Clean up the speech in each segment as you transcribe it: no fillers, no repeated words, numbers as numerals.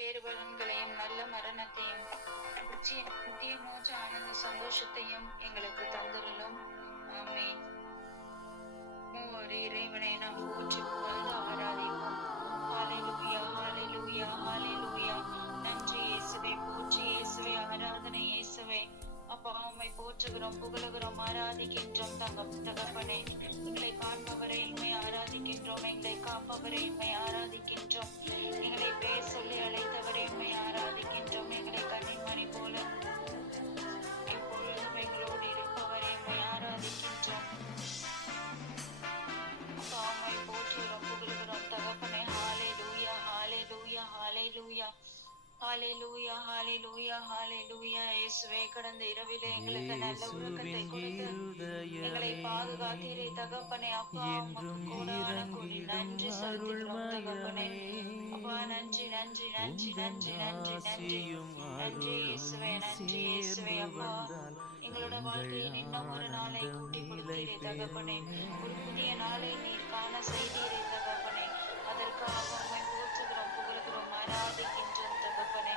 பேருபலன்களையும் நல்ல மரணத்தையும் நித்திய மோட்ச ஆனந்த சந்தோஷத்தையும் எங்களுக்கு தந்திரலும். ஆமென். மூவர் இறைவனை நாம் போற்றி புகழ்ந்து ஆராதிப்போம். ஹalleluya ஹalleluya ஹalleluya. நன்றி இயேசுவே, போற்றி இயேசுவே, ஆராதனை இயேசுவே. அப்பா, உம்மை போற்றுகிறோம், புகழுகிறோம், ஆராதிக்கின்றோம். தகப்பனே, எங்களை காண்பவரை உம்மை ஆராதிக்கின்றோம், எங்களை காப்பவரை உம்மை ஆராதிக்கின்றோம், எங்களை பெயர் சொல்லி அழைத்தவரை உம்மை ஆராதிக்கின்றோம், எங்களை கண்ணின் மணி போல எப்பொழுதும் எங்களோடு இருப்பவரை உம்மை ஆராதிக்கின்றோம். அப்பா, உம்மை போற்றுகிறோம், புகழுகிறோம் தகப்பனே. ஹalleluya ஹalleluya ஹalleluya ஹalleluya ஹalleluya ஹalleluya. இயேசுவே, கடந்த இரவிலே எங்களுக்கு நல்ல உறக்கத்தை கொடுத்து எங்களை பாதுகாத்தீரே தகப்பனே. அப்பா, உமக்கு கோடான கோடி நன்றி செலுத்துகிறோம் தகப்பனே. அப்பா, நன்றி நன்றி நன்றி நன்றி நன்றி நன்றி நன்றி இயேசுவே, நன்றி இயேசுவே. அப்பா, எங்களோட வாழ்க்கையில் இன்னும் ஒரு நாளை கூட்டி கொடுத்தீரே தகப்பனே. ஒரு புதிய நாளை நீர் காண செய்தீரே தகப்பனே. அதற்காக உம்மை போற்றுகிறோம், புகழுகிறோம், ஆராதிக்கின்றோம் தகப்பனே.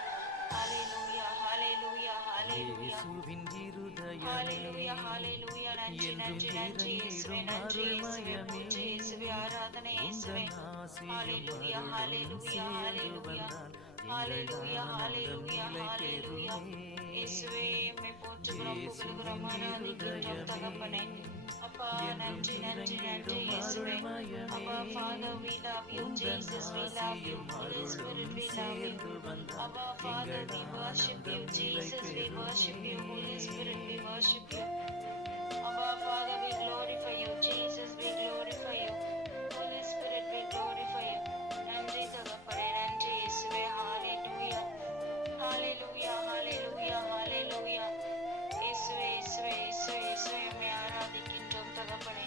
ஹalleluya ஹalleluya ஹalleluya ஹalleluya ஹalleluya. நன்றி நன்றி நன்றி இயேசுவே, நன்றி இயேசுவே, போற்றி இயேசுவே, ஆராதனை இயேசுவே. ஹalleluya ஹalleluya ஹalleluya ஹalleluya ஹalleluya ஹalleluya. இயேசுவே, உம்மை போற்றுகிறோம், புகழுகிறோம், ஆராதிக்கின்றோம் தகப்பனே. அப்பா, நன்றி நன்றி நன்றி இயேசுவே. அப்பா, Father, we love you. Jesus, we love you. Holy Spirit, we love you. Abba, Father, we worship you. Jesus, we worship you. Holy Spirit, we worship you. Abba, Father, we glorify you. Jesus, we glorify you. Holy Spirit, we glorify you. நன்றி தகப்பனே, நன்றி இயேசுவே. ஹalleluya ஹalleluya ஹalleluya ஹalleluya. இயேசுவே இயேசுவே இயேசுவே இயேசுவே, உம்மை ஆராதிக்கின்றோம் தகப்பனே.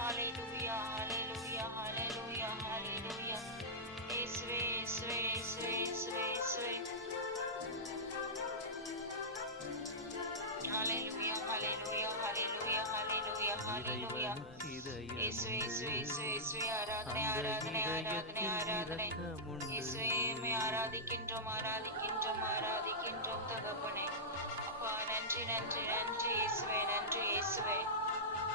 ஹalleluya ஹalleluya ஹalleluya ஹalleluya. இயேசுவே இயேசுவே இயேசுவே இயேசுவே இயேசுவே. ஹalleluya ஹalleluya ஹalleluya ஹalleluya ஹalleluya. இயேசுவே இயேசுவே இயேசுவே இயேசுவே, ஆராதனை ஆராதனை ஆராதனை ஆராதனை. இயேசுவே, உம்மை ஆராதிக்கின்றோம் ஆராதிக்கின்றோம் ஆராதிக்கின்றோம் தகப்பனே. அப்பா, நன்றி நன்றி நன்றி இயேசுவே, நன்றி இயேசுவே.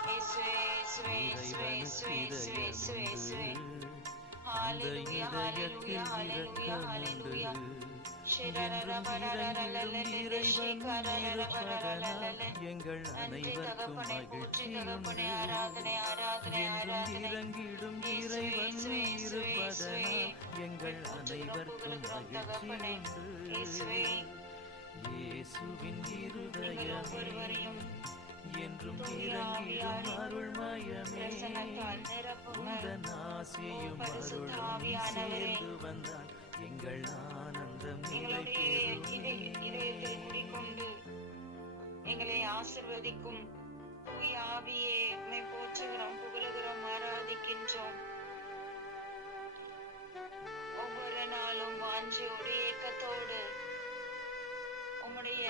இயேசுவே இயேசுவே இயேசுவே இயேசுவே இயேசுவே இயேசுவே இயேசுவே. ஹalleluya ஹalleluya ஹalleluya ஹalleluya. நன்றி தகப்பனே, போற்றி தகப்பனே, ஆராதனை ஆராதனை ஆராதனை. இயேசுவே இயேசுவே இயேசுவே இயேசுவே, எங்கள் அனைவருக்கும் தகப்பனே. இயேசுவே, இயேசுவின் நீங்கள் ஒவ்வொருவரையும் என்றும் இறங்கிடும் அருள்மயமே, உந்தன் ஆசியும் அருளும் சேர்ந்து வந்தால் எங்கள் ஆனந்தம் இதயத்தில் குடிக்கொண்டு எங்களை ஆசிர்வதிக்கும் தூய ஆவியே, உம்மை போற்றுகிறோம், புகழுகிறோம், ஆராதிக்கின்றோம். ஒவ்வொரு நாளும் வாஞ்சியோடு ஏக்கத்தோடு உம்முடைய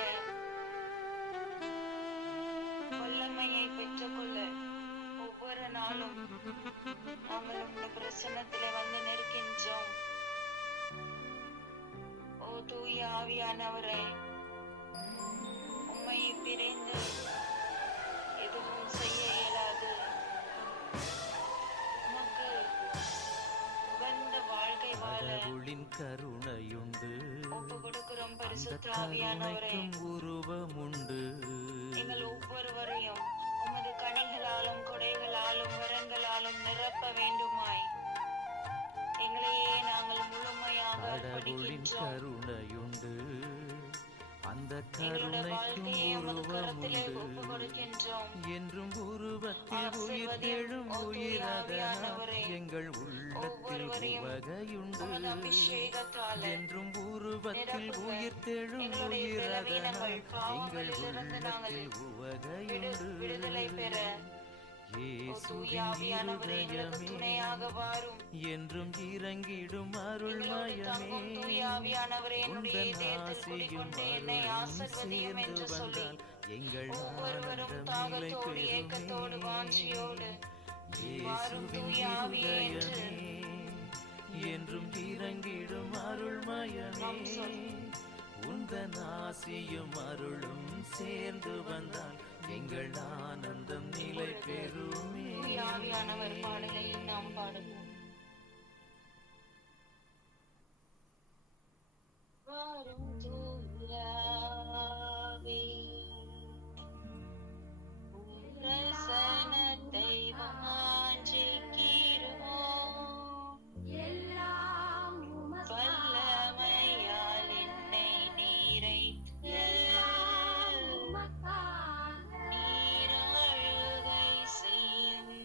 வல்லமையை பெற்றுக்கொள்ள ஒவ்வொரு நாளும் நாங்கள் உங்களுடைய பிரசன்னத்திலே வந்து நிற்கின்றோம். ஓ தூய ஆவியானவரே, உம்மை பிரிந்து எதுவும் செய்ய இயலாது. உமக்கு உகந்த வாழ்க்கை வாழ கருணையுண்டு, ஒப்பு கொடுக்கிறோம். பரிசுத்த ஆவியானவரே, உருவமுண்டு. எங்கள் ஒவ்வொருவரையும் உமது கனிகளாலும் கொடைகளாலும் வரங்களாலும் நிரப்ப வேண்டுமாய் எங்களையே நாங்கள் முழுமையாக அர்ப்பணிக்கின்றோம். கருணையுண்டு, அந்த எங்களுடைய வாழ்க்கையை உமது கரத்திலே ஒப்பு கொடுக்கின்றோம். என்றும் உருவத்தில் உயிர்த்தெழும் உயிரானவரே, எங்கள் உள்ளத்தில் உவகையுண்டு. உமது அபிஷேகத்தால் என்றும் உருவத்தில் உயிர்த்தெழும் உயிரானவரே, எங்கள் உள்ளத்தில் உவகையுண்டு. விடுதலை பெற துணையாக வாரும். என்றும் இறங்கிடும் அருள்மயமே, என்னுடைய இதயத்தில் குடிகொண்டு என்னை ஆசீர்வதியும் என்று சொல்லி ஒவ்வொருவரும் தாகத்தோடு ஏக்கத்தோடு வாஞ்சியோடு வாரும் தூய ஆவியே என்று என்றும் இறங்கிடும் அருள்மயமே உந்தன் ஆசியும் அருளும் சேர்ந்து வந்தால் எங்கள் ஆனந்தம் நிலை பெறுமே. ஆவியானவர் பாடலை நாம் பாடுவோம். வரும் தூயாவே பிரசன்னத்தை வாஞ்சிக்கிறோம். எல்லாம் வல்லமையால் என்னை நிறைத்து நீராழுகை செய்யும்.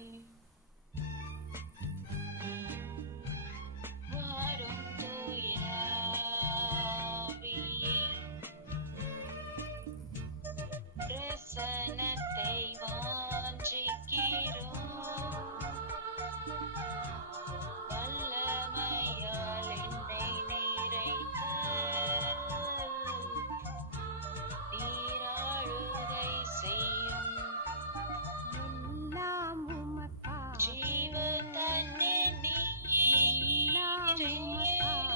வரும் தூயாவியே பிரசன்னத்தை வாஞ்சிக்கிறோம். வல்லமையால் என்னை நிறைத்து நீராழுகை செய்யும். எல்லாம் உமக்காக, ஜீவ தண்ணீர் எல்லாம் நீரே உமக்காக.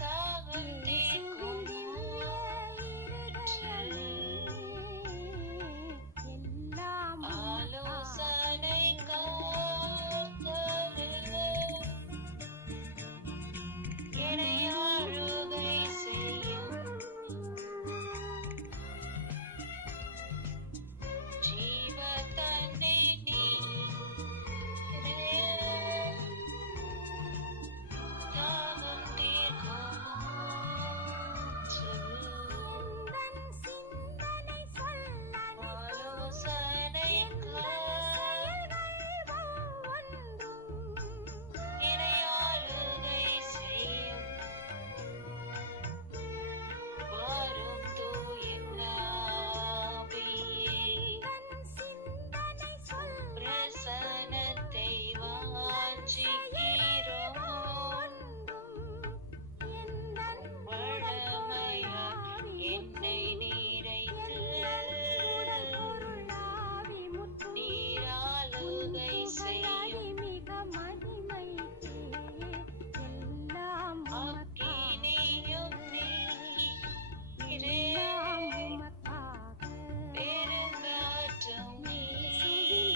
தாகம் தீர்க்கும் எல்லாம் ஆலோசனை காத்தருள என்னை ஆளுகை செய்யும். ஜீவ தண்ணீர் நீரே தாகம் தீர்க்கும் ஊற்று. உந்தன் சிந்தனை சொல்ல ஆலோசனை செயல்கள் ஒவ்வொன்றும் என்னை ஆளுகை செய்யும். வரும் தூய ஆவியே உந்தன் சிந்தனை சொல்ல பிரசன்னத்தை வாஞ்சிக்கிறோம். வல்லமையால் என்னை நிறைத்து நீராளுகை செய்யும். அக்கினியும்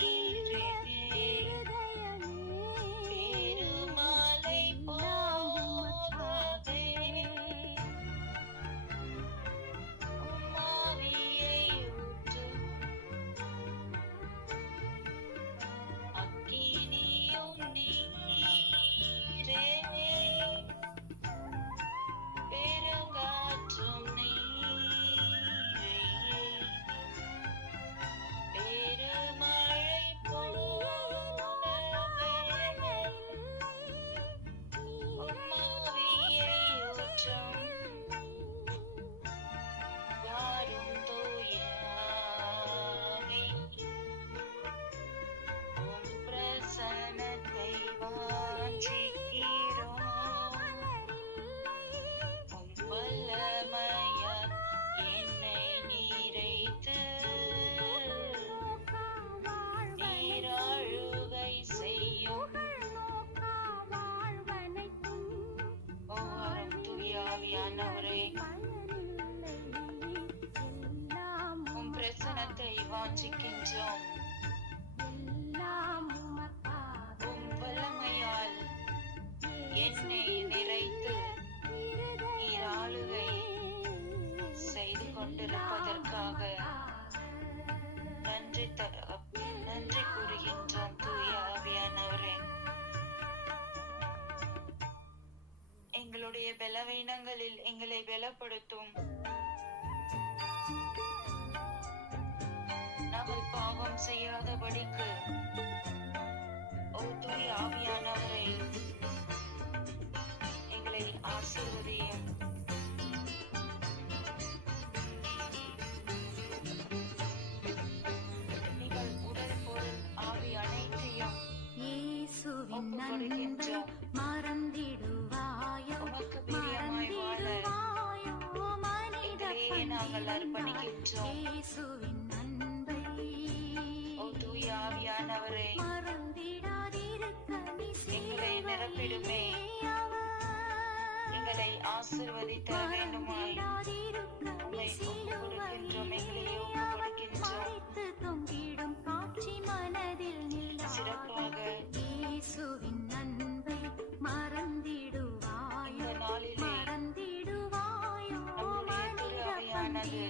நீரே பெருங்காற்றும் நீரே பெருமழை போலவே உம் ஆவியை ஊற்றும். அக்கினியும் நீரே பெருங்காற்றும் நீரே பெருமழை போலவே உம் ஆவியை ஊற்றும். வாரும் தூய ஆவியே உம் பிரசன்னத்தை வாஞ்சிக்கிறோம். உம் வல்லமையால் என்னை நிறைத்து நீராழுகை செய்யும். ஓ வரும் தூய ஆவியானவரே உம் பிரசன்னத்தை வாஞ்சிக்கின்றோம். உம் வல்லமையால் என்னை நிறைத்து நீராளுகை செய்து கொண்டிருப்பதற்காக நன்றி கூறுகின்றோம் தூய ஆவியானவரே. எங்களுடைய பலவீனங்களில் எங்களை பலப்படுத்தும். நாங்கள் பாவம் செய்யாதபடிக்கு ஓ தூய ஆவியானவரே எங்களை ஆசீர்வதியும். நீங்கள் உடல் பொருள் ஆவி அனைத்தையும் இயேசுவின் ஒப்புக் அன்பை கொடுக்கின்றோம். மறந்திடுவாயோ, உமக்கு பிரியமாய் வாழ மறந்திடுவாயோ, மனித எங்களையே நாங்கள் அர்ப்பணிக்கின்றோம். இயேசுவின் அன்பை ஓ தூய ஆவியானவரே மறந்திடாதிருக்க நீ எங்களை செய்வதை இருப்பிடுமே எங்களை ஆசீர்வதித்த வேண்டுமாய் உம்மை ஒப்புக்கொடுக்கின்றோம், எங்களையே ஒப்புக்கொடுக்கின்றோம். தொங்கிடும் காட்சி மனதில் சிறப்பாக இயேசுவின் அன்பை மறந்திடுவாய், இந்த நாளிலே மறந்திடுவாயோ நம்முடைய திரு அவையானது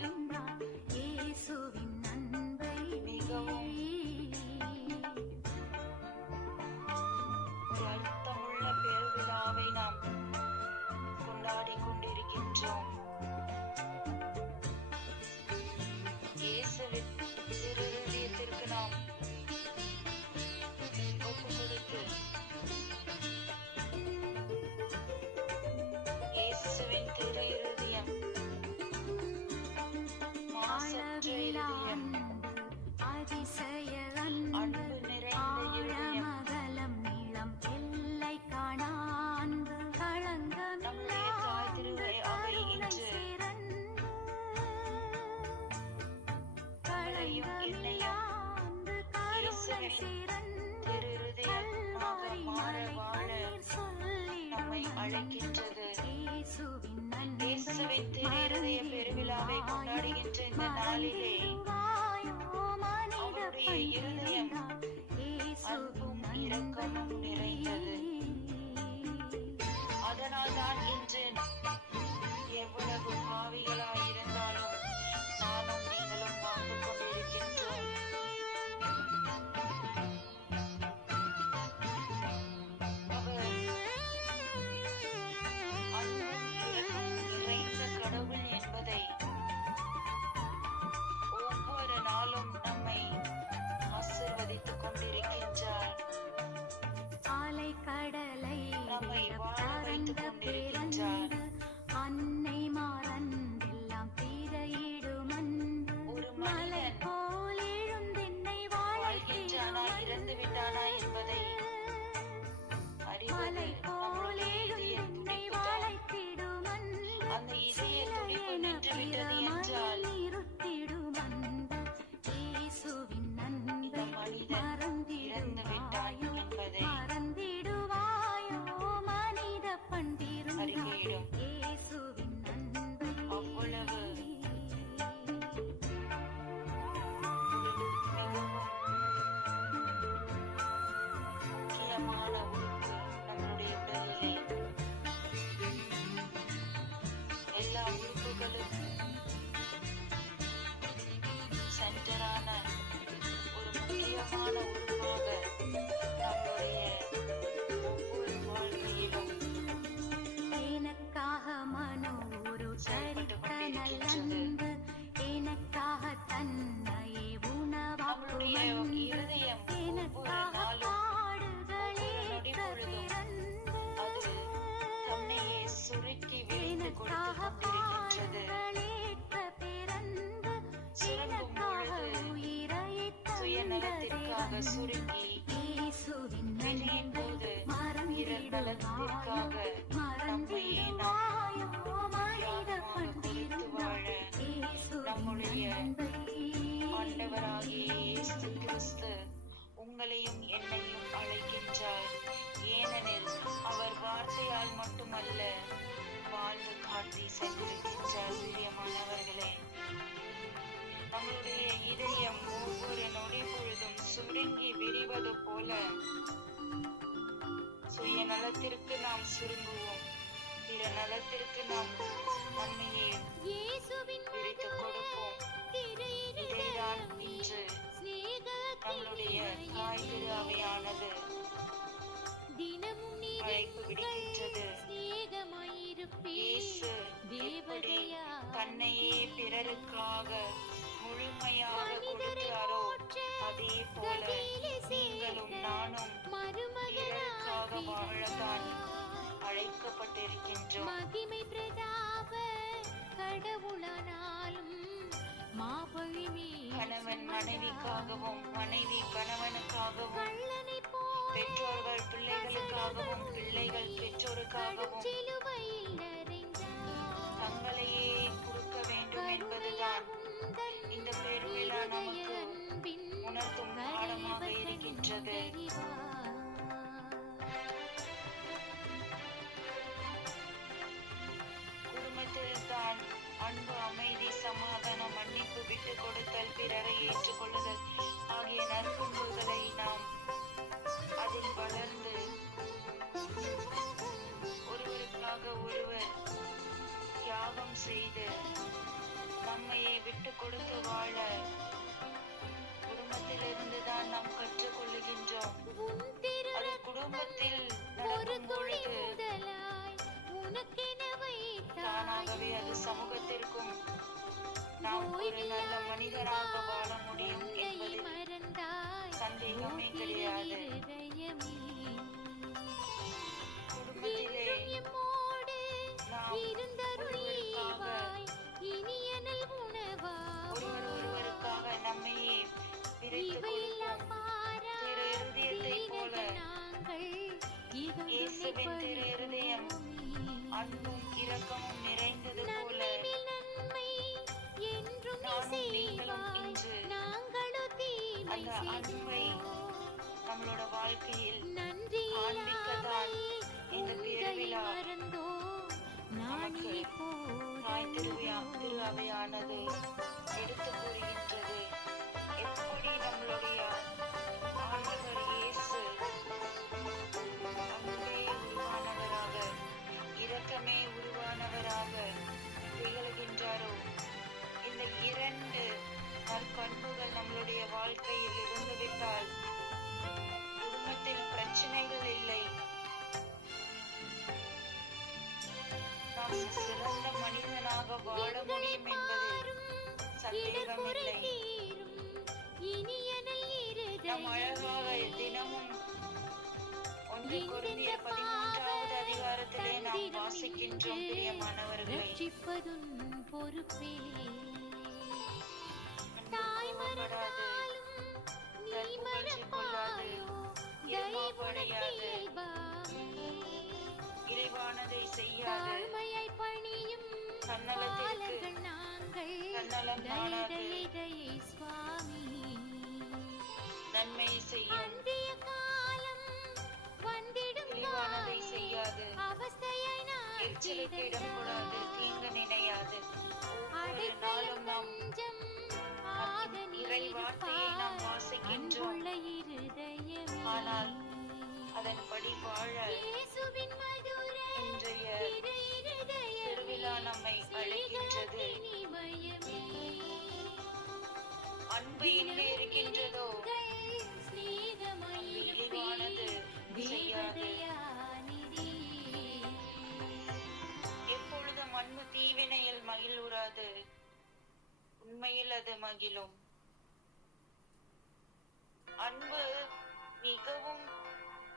இயேசுவின் அன்பை மிகவும் ஒரு அர்த்தமுள்ள பெருவிழாவை நாம் கொண்டாடி கொண்டிருக்கின்றோம். இயேசுவின் திரு இருதயத்திற்கு நாம் ஒப்பு கொடுத்து இயேசுவின் திரு இருதயம் மாசற்ற இருதயம், அதிசய அன்பு நிறைந்த இருதயம், ஆழமகலம் நீளம் எல்லை காணா அன்பு நம்முடைய தாய் திரு அவை இன்று உங்களையும் என்னையும் இயேசுவின் திரு இருதயமாக மாற வாழ நம்மை அழைக்கின்றது. இயேசுவின் திரு இருதய பெருவிழாவை கொண்டாடுகின்ற இந்த நாளிலே அவருடைய இருதயம் அன்பும் இரக்கமும் நிறைந்தது. அதனால்தான் இன்று எவ்வளவு பாவிகளாய் இருந்தாலும் நானும் நீங்களும் வாழ்ந்து கொண்டிருக்கின்றோம். அவர் அன்பும் இரக்கமும் நிறைந்த கடவுள் என்பதை ஒவ்வொரு நாளும் நம்மை ஆசீர்வதித்துக் கொண்டிருக்கின்றார். ஆலை கடலை நம்மை வாழ வைத்துக் கொண்டிருக்கின்றார். அன்னை மாறந்தெல்லாம் தீரையிடும் அன்பு ஒரு மலை மனிதன் போல் எழுந்தென்னை வாழ்கின்றானா இறந்து விட்டானா என்பதை அறிவது மலை போல் நம்முடைய இதய எழுந்தென்னை துடிப்புதான். வாழைத்திடும் அன்பு அந்த இதய துடிப்பு நின்றுவிட்டது என்றால் நிறுத்திடும் அன்பு இயேசுவின் அன்பை இந்த மனிதன் இறந்து விட்டான் என்பதை மறந்திடுவாயோ மனித பண்பிருந்தால் அறிக்கையிடும். இயேசுவின் அன்பை அவ்வளவு மிகவும் முக்கியமான உறுப்பு நம்முடைய உடலிலே. எல்லா உறுப்புகளும் சென்டரான ஒரு முக்கியமான உறுப்பாக நம்முடைய ஒவ்வொரு வாழ்க்கையிலும் எனக்காக மனோ ஒரு செயல்பட்டுக் தரித்த கொண்டிருக்கின்றது. நல்லன்பு எனக்காக தன்னையே நம்முடைய உணவாக்கும் இருதயம் ஒவ்வொரு எனக்காக நாளும் பாடுகளேற்ற பிறந்து அது தன்னையே சுருக்கி விரித்துக் கொடுத்துக் எனக்காக கொண்டிருக்கின்றது. பாடுகளேற்ற பிறந்து சுருங்கும் எனக்காக பொழுது உயிரை சுயநலத்திற்காக தந்தது சுருக்கி இயேசுவின் விரியும் அன்பை போது பிறர் மறந்திடுவாயோ நலத்திற்காக நம்மையே நாம் மறந்திடுவாயோ மனித தியாகமாக கொடுத்து வாழ நம்முடைய ஆண்டவராகிய இயேசு கிறிஸ்து உங்களையும் என்னையும் அழைக்கின்றார். ஏனெனில் அவர் வார்த்தையால் மட்டுமல்ல வாழ்ந்து காட்டி சென்றிருக்கின்றார். பிரியமானவர்களே, நம்முடைய இதயம் ஒவ்வொரு நொடி பொழுதும் சுருங்கி விரிவது போல சுயநலத்திற்கு நாம் சுருங்குவோம், பிற நலத்திற்கு நாம் நம்மையே விரித்துக் கொடுப்போம். இதைதான் இன்று நம்முடைய தாய் திரு அவையானது அழைப்பு விடுக்கின்றது. இயேசு எப்படி தன்னையே பிறருக்காக முழுமையாக கொடுத்தாரோ அதே போல நீங்களும் நானும் பிறருக்காக வாழத்தான் அழைக்கப்பட்டிருக்கின்றோம். மகிமை பிரதாப கடவுளானாலும் மாபழிமே கணவன் மனைவிக்காகவும் மனைவி கணவனுக்காகவும் கள்ளனை போல் பெற்றோர்கள் பிள்ளைகளுக்காகவும் பிள்ளைகள் பெற்றோருக்காகவும் சிலுவையில் நிறைந்தார். தங்களையே கொடுக்க வேண்டும் என்பதுதான் இந்த பெருவிழா நமக்கு உணர்த்தும் பாடமாக இருக்கின்றது. அன்பு, அமைதி, சமாதானம், மன்னிப்பு, விட்டு கொடுத்தல், பிறரை ஏற்றுக்கொள்ளுதல் ஆகிய நற்பண்புகளை நாம் அதில் வளர்ந்து ஒருவருக்காக ஒருவர் தியாகம் செய்து நம்மையே விட்டு கொடுத்து வாழ குடும்பத்திலிருந்து தான் நாம் கற்றுக்கொள்ளுகின்றோம். உன் திரு அது குடும்பத்தில் ஒரு நடக்கும் துளி பொழுது முதலாய் உனக்கென வைத்தாய். தானாகவே அது சமூகத்திற்கும் நாம் ஒரு நல்ல மனிதராக வாழ முடியும் உன்னை என்பதில் மறந்தாய் சந்தேகமே கிடையாது. இருதயமே. குடும்பத்திலே என்றும் எம்மோடு நாம் இருந்தருள்வாய். இனியனல் உணவாவாய். ஒருவர் ஒருவருக்காக நம்மையே விரித்து இவையெல்லாம் கொடுப்போம். திரு இருதயத்தைப் போல நாங்கள் இதோ இயேசுவின் திரு இருதயம் அன்பும் இரக்கமும் நிறைந்தது போல நன்மை நன்மை என்றும் நீ நானும் நீங்களும் செய்வாய். இன்று நாங்களோ தீமை அந்த அன்பை செய்தோம். நம்மளோட வாழ்க்கையில் நன்றி காண்பிக்கத்தான் இந்த பெருவிழா மறந்தோம். நமக்கு தாய் திரு அவையானது எடுத்து கூறுகின்றது. எப்படி நம்மளுடைய ஆண்டவர் இயேசு அன்பே உருவானவராக, இரக்கமே உருவானவராக திகழ்கின்றாரோ, இந்த இரண்டு நற்பண்புகள் நம்மளுடைய வாழ்க்கையில் இருந்துவிட்டால் குடும்பத்தில் பிரச்சனைகள் இல்லை. நாம் சிறந்த மனிதனாக வாழ முடியும் என்பது சந்தேகமில்லை. நம் அழகாக தினமும் 1 கொரிந்தியர் 13வது அதிகாரத்திலே நாம் வாசிக்கின்றோம் பிரியமானவர்களே. ரட்சிப்பதும் பொறுப்பே. அன்பு கோபப்படாது, தற்புகழ்ச்சி கொள்ளாது, ஏமாப்படையாது, இறைவானதை செய்யாது, தாழ்மையாய் பணியும் தன்னலத்திற்கு பாலகர் நாங்கள். தன்னலம் காணாது, தயை சுவாமி. நன்மை செய்யும், அன்றைய காலம் வந்திடும் இழிவானதை காலே. செய்யாது, அவஸ்தையை நான் எரிச்சலுக்கு இடம் கொடாது, தீங்கு நினையாது. ஒவ்வொரு நாளும் நாம் நெஞ்சம் இறை வார்த்தையை நாம் வாசிக்கின்றோம். அன்புள்ள இருதயமே. ஆனால் அதன்படி வாழ இயேசுவின் மதுர இன்றைய திரு இருதயமே. திருவிழா நம்மை அழைக்கின்றது. இனிமயமே. அன்பு எங்கே இருக்கின்றதோ ஸ்நேகமாய் அன்பு இழிவானது செய்யாது. தேவதையானிரே. எப்பொழுதும் அன்பு தீவினையில் மகிழுறாது, உண்மையில் அது மகிழும். அன்பு மிகவும்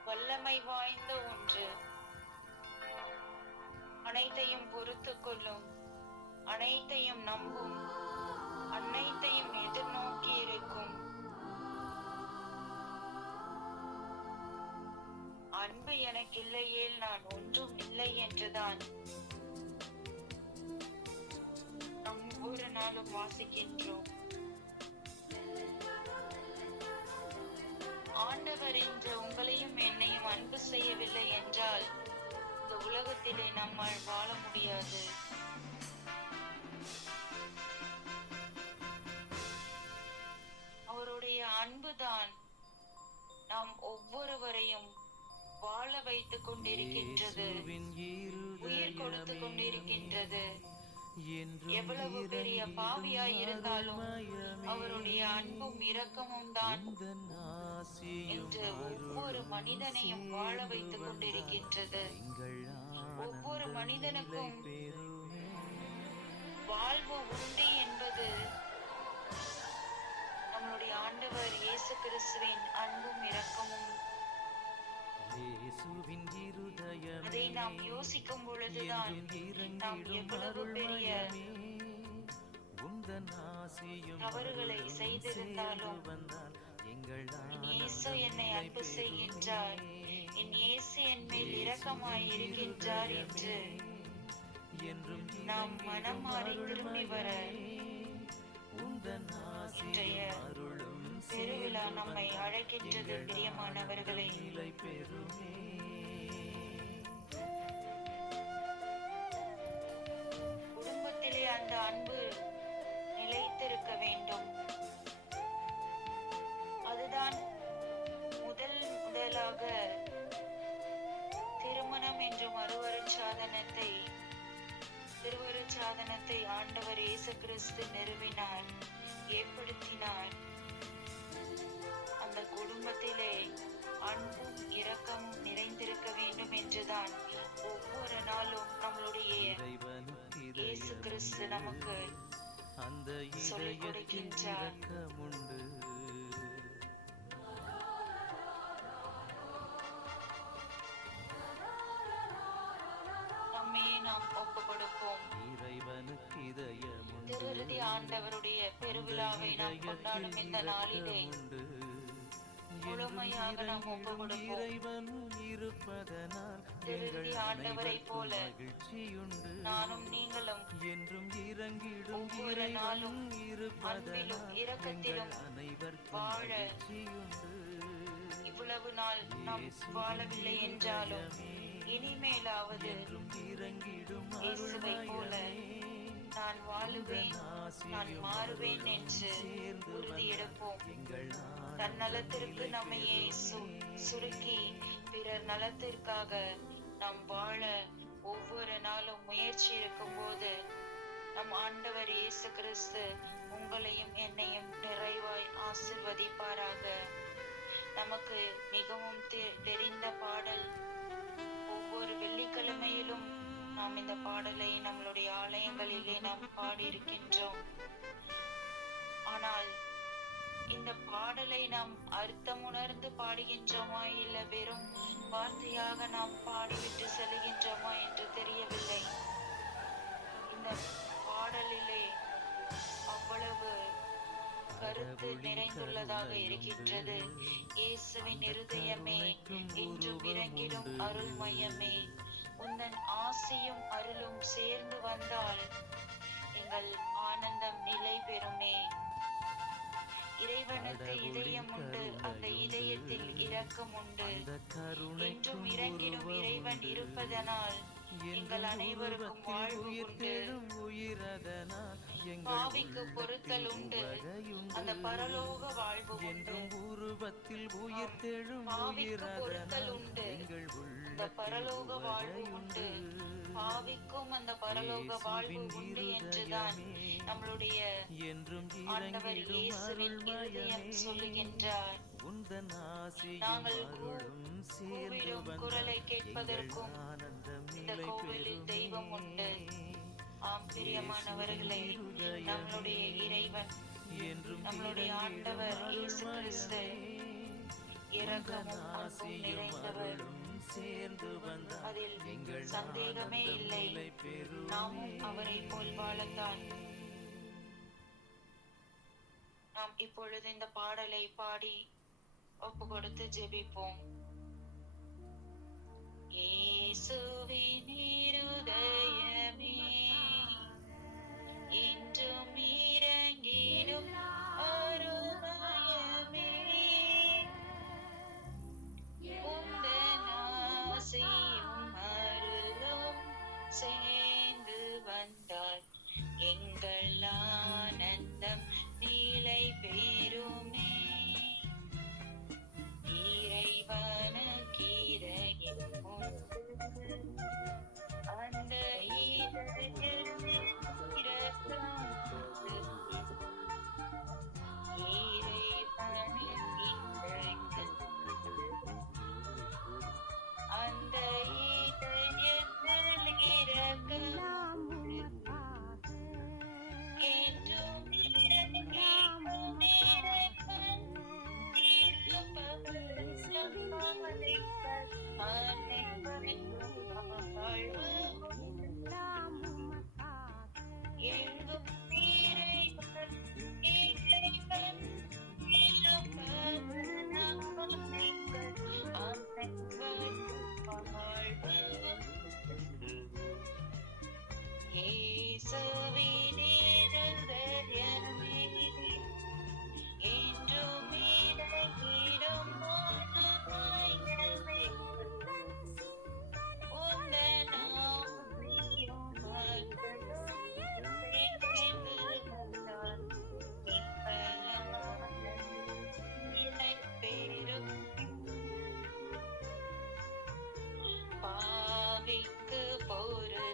வல்லமை வாய்ந்த ஒன்று. அனைத்தையும் பொறுத்து கொள்ளும், அனைத்தையும் நம்பும், அனைத்தையும் எதிர்நோக்கி இருக்கும். அன்பு எனக்கு இல்லையேல் நான் ஒன்றும் இல்லை என்றுதான் நாம் ஒவ்வொரு நாளும் வாசிக்கின்றோம். ஆண்டவர் இன்று உங்களையும் என்னையும் அன்பு செய்யவில்லை என்றால் இந்த உலகத்திலே நம்மால் வாழ முடியாது. அவருடைய அன்புதான் நாம் ஒவ்வொருவரையும் வாழ வைத்துக் கொண்டிருக்கின்றது, உயிர் கொடுத்து கொண்டிருக்கின்றது. எவ்வளவு பெரிய பாவியாய் இருந்தாலும் அவருடைய அன்பும் இரக்கமும் தான் இன்று ஒவ்வொரு மனிதனையும் வாழ வைத்துக் கொண்டிருக்கின்றது. ஒவ்வொரு மனிதனுக்கும் வாழ்வு உண்டு என்பது நம்முடைய ஆண்டவர் இயேசு கிறிஸ்துவின் அன்பும் இரக்கமும். அதை நாம் யோசிக்கும் பொழுதுதான் நாம் எவ்வளவு பெரிய தவறுகளை செய்திருந்தாலும் என் இயேசு என்னை அன்பு செய்கின்றார், என் இயேசு என் மேல் இரக்கமாய் இருக்கின்றார் என்று நாம் மனம் மாறி திரும்பி வர இன்றைய திருவிழா நம்மை அழைக்கின்றது பிரியமானவர்களே. குடும்பத்திலே அந்த திருவருட்சாதனத்தை ஆண்டவர் இயேசு கிறிஸ்து நிறுவினார், ஏற்படுத்தினார். அந்த குடும்பத்திலே அன்பும் இரக்கமும் நிறைந்திருக்க வேண்டும் என்றுதான் ஒவ்வொரு நாளும் நம்மளுடைய இறைவனுக்கு இயேசு கிறிஸ்து நமக்கு அந்த சொல்லிக் இதயத்தில் கொடுக்கின்றார். இரக்கமுண்டு. நம்மை நாம் ஒப்பு கொடுப்போம். இறைவனுக்கு இதயமுண்டு. திருஇறுதி ஆண்டவருடைய பெருவிழாவை நாம் கொண்டாடும் இந்த நாளிலே முழுமையாக நாம் ஒப்பு கொடுப்போம். இறைவன் இருப்பதனால் திருஇறுதி ஆண்டவரை போல மகிழ்ச்சியுண்டு. நானும் நீங்களும் என்றும் இறங்கிடும் ஒவ்வொரு நாளும் இறைவன் இருப்பதனால் அன்பிலும் இரக்கத்திலும் அனைவருக்கும் வாழ மகிழ்ச்சியுண்டு. இவ்வளவு நாள் நாம் வாழவில்லை என்றாலும் இனிமேலாவது என்றும் இறங்கிடும் இயேசுவை போல நான் வாழுவேன், நான் மாறுவேன் என்று உறுதியெடுப்போம். தன்னலத்திற்கு நம்மையே சுருக்கி பிறர் நலத்திற்காக நாம் வாழ ஒவ்வொரு நாளும் முயற்சி இருக்கும்போது நம் ஆண்டவர் இயேசு கிறிஸ்து உங்களையும் என்னையும் நிறைவாய் ஆசிர்வதிப்பாராக. நமக்கு மிகவும் தெரிந்த பாடல். ஒவ்வொரு வெள்ளிக்கிழமையிலும் நாம் இந்த பாடலை நம்மளுடைய ஆலயங்களிலே நாம் பாடியிருக்கின்றோம். ஆனால் இந்த பாடலை நாம் அர்த்தம் உணர்ந்து பாடுகின்றோமா, இல்ல வெறும் வார்த்தையாக நாம் பாடிவிட்டு செல்கின்றோமா என்று தெரியவில்லை. இந்த பாடலிலே அவ்வளவு கருத்து நிறைந்துள்ளதாக இருக்கின்றது. இயேசுவின் இருதயமே, இன்றும் இறங்கிடும் அருள் மையமே, உந்தன் ஆசியும் அருளும் சேர்ந்து வந்தால் எங்கள் ஆனந்தம் நிலை பெறுமே. இறைவனுக்கு இதயம் உண்டு, அந்த இதயத்தில் இரக்கம் உண்டு. என்றும் இறங்கிடும் இறைவன் இருப்பதனால் எங்கள் அனைவருக்கும் வாழ்வு உண்டு. பாவிக்கு பொறுத்தல் உண்டு, அந்த பரலோக வாழ்வு உண்டு. பாவிக்கு பொறுத்தல் உண்டு, அந்த பரலோக வாழ்வு உண்டு. பாவிக்கும் அந்த பரலோக வாழ்வு உண்டு என்றுதான் நம்மளுடைய ஆண்டவர் இயேசுவின் இருதயம் சொல்லுகின்றார். நாங்கள் கூவிடும் குரலை கேட்பதற்கும் இந்த கோவிலில் தெய்வம் உண்டு. ஆம் பிரியமானவர்களே, நம்மளுடைய இறைவன், நம்மளுடைய ஆண்டவர் இயேசு கிறிஸ்து இரக்கமும் அன்பும் நிறைந்தவர். அதில் சந்தேகமே இல்லை. நாமும் அவரை போல் வாழத்தான். நாம் இப்பொழுது இந்த பாடலை பாடி ஒப்பு கொடுத்து ஜெபிப்போம். இயேசுவின் இருதயமே, என்றும் இறங்கிடும் அருள்மயமே, உந்தன் ஆசியும் அருளும் சேர்ந்து வந்தால் எங்கள் ஆனந்தம் நிலை பெறுமே. இறைவனுக்கு இதயம் உண்டு, அந்த இதயத்தில் இரக்கம் உண்டு. இறைவனுக்கு இதயம் உண்டு, அந்த இதயத்தில் இரக்கம் உண்டு. என்றும் இறங்கிடும் இறைவன் இருப்பவர் சம்பாதிப்பார் அனைவருக்கும் வாழ்வு உண்டு. எங்கும் இறைவன் இறைவன் இருப்பவர் சம்பாதிப்பார் அனைவருக்கும் வாழ்வு உண்டு. இயேசுவின் இருதயமே, என்றும் இறங்கிடும் அருள்மயமே, உந்தன் ஆசியும் அருளும் சேர்ந்து வந்தால் எங்கள் ஆனந்தம் நிலை பெறும். பாவிக்கு பொறு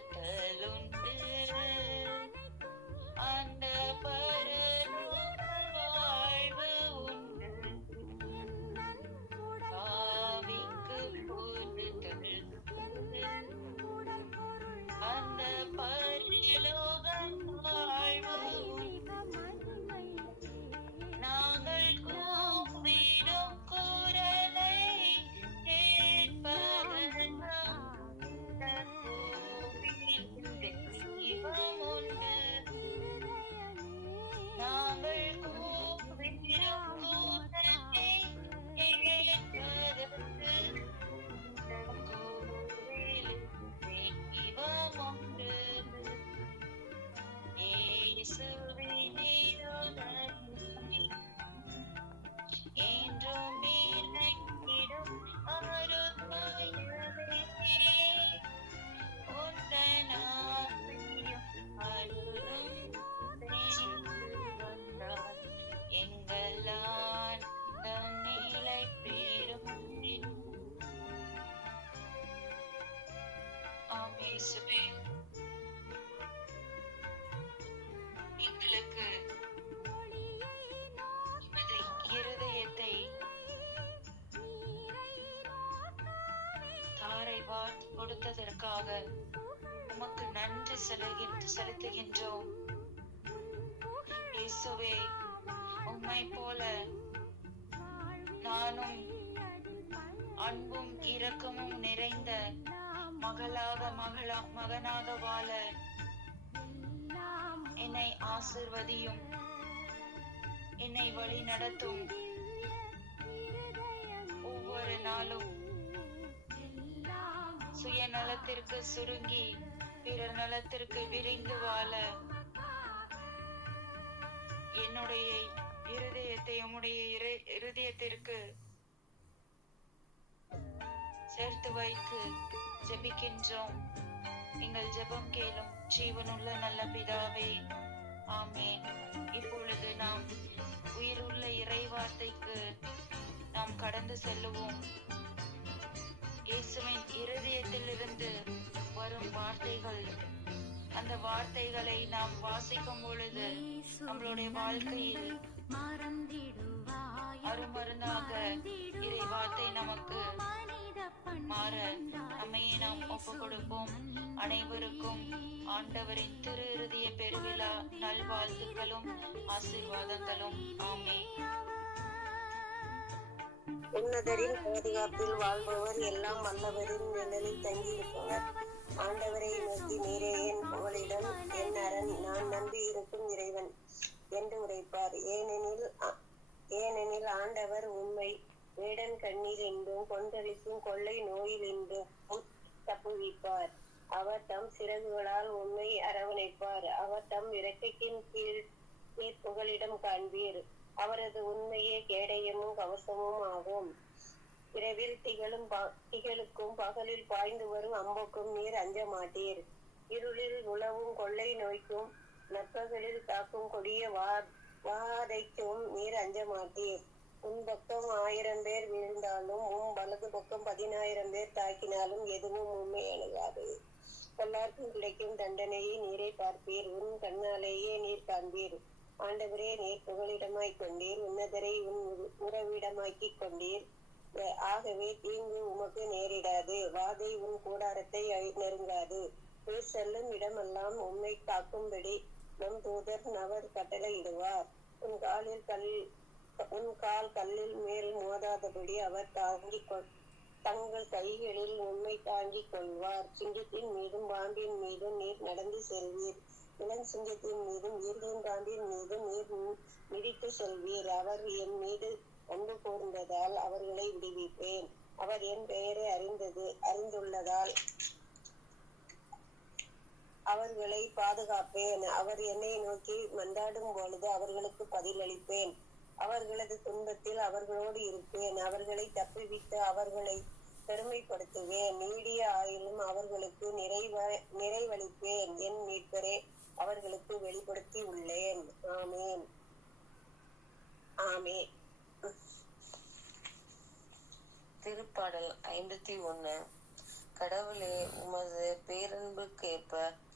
நிமித்தமாக உமக்கு நன்றி செலுத்துகின்றோம். இயேசுவே, உம்மை போல நானும் அன்பும் இரக்கமும் நிறைந்த மகனாக வாழ என்னை ஆசிர்வதியும், என்னை வழி நடத்தும். ஒவ்வொரு நாளும் சுயநலத்திற்கு சுருங்கி பிறர் நலத்திற்கு விரைந்து வாழ என்னுடைய இருதயத்தை உம்முடைய இருதயத்திற்கு சேர்த்து வைத்து ஜெபிக்கின்றோம். எங்கள் ஜெபம் கேளும் ஜீவனுள்ள நல்ல பிதாவே, ஆமென். இப்பொழுது நாம் உயிருள்ள இறைவார்த்தைக்கு நாம் கடந்து செல்லுவோம். இயேசுவின் இருதயத்திலிருந்து வரும் வார்த்தைகள், அந்த வார்த்தைகளை நாம் வாசிக்கும் பொழுது நம்மளுடைய வாழ்க்கையில் அருமருந்தாக இறை வார்த்தை நமக்கு மாற நம்மையே நாம் ஒப்பு கொடுப்போம். அனைவருக்கும் ஆண்டவரின் திரு இருதய பெருவிழா நல்வாழ்த்துக்களும் ஆசீர்வாதங்களும். ஆமென். உன்னதரின் பாதுகாப்பில் வாழ்பவர், எல்லாம் வல்லவரின் நிழலில் தங்கியிருப்பவர். ஆண்டவரை நோக்கி, நீரே என் புகலிடம், என் அரண், நான் நம்பி இருக்கும் இறைவன் என்று உரைப்பார். ஏனெனில் ஆண்டவர் உம்மை வேடன் கண்ணீர் என்றும் கொந்தளிக்கும் கொள்ளை நோயில் என்றும் தப்புவிப்பார். அவர் தம் சிறகுகளால் உம்மை அரவணைப்பார். அவர் தம் இறக்கையின் கீழ் நீர் புகலிடம் காண்பீர். அவரது உண்மையே கேடயமும் கவசமும் ஆகும். இரவில் திகழுக்கும் பகலில் பாய்ந்து வரும் அம்புக்கும் நீர் அஞ்ச மாட்டீர். இருளில் உலவும் கொள்ளை நோய்க்கும் நற்பகலில் தாக்கும் கொடிய வாதைக்கும் நீர் அஞ்ச மாட்டீர். உன் பக்கம் 1000 பேர் வீழ்ந்தாலும், உம் வலது பக்கம் 10,000 பேர் தாக்கினாலும் எதுவும் உண்மை அணுகாது. எல்லாருக்கும் கிடைக்கும் தண்டனையை நீரே பார்ப்பீர். உன் கண்ணாலேயே நீர் காண்பீர். ஆண்டவரே, நீர் புகலிடமாய்க் கொண்டீர். உன்னதரை உன் உறவிடமாக்கி கொண்டீர். ஆகவே தீங்கு உமக்கு நேரிடாது. வாதை உன் கூடாரத்தை நெருங்காது. செல்லும் இடமெல்லாம் உம்மை காக்கும்படி நம் தூதர் நவர் கட்டளையிடுவார். உன் கால் கல்லில் மேல் மோதாதபடி அவர் தங்கள் கைகளில் உண்மை தாங்கிக் கொள்வார். சிங்கத்தின் மீதும் பாம்பின் மீதும் நீர் நடந்து செல்வீர். இளம் சிங்கத்தின் மீதும் ஈர்க்கும் பாம்பின் மீதும் நீர் மிதித்து செல்வீர். அவர் என் மீது அன்பு கூர்ந்ததால் அவர்களை விடுவிப்பேன். அவர் என் பெயரை அறிந்துள்ளதால் அவர்களை பாதுகாப்பேன். அவர் என்னை நோக்கி மன்றாடும் பொழுது அவர்களுக்கு பதிலளிப்பேன். அவர்களது துன்பத்தில் அவர்களோடு இருப்பேன். அவர்களை தப்புவித்து அவர்களை பெருமைப்படுத்துவேன். நீடிய ஆயிலும் அவர்களுக்கு நிறைவளிப்பேன். என் மீட்பரே அவர்களுக்கு வெளிப்படுத்தி உள்ளேன். ஆமேன். ஆமே. திருப்பாடல் 51. கடவுளே, உமது பேரன்புக்கேற்ப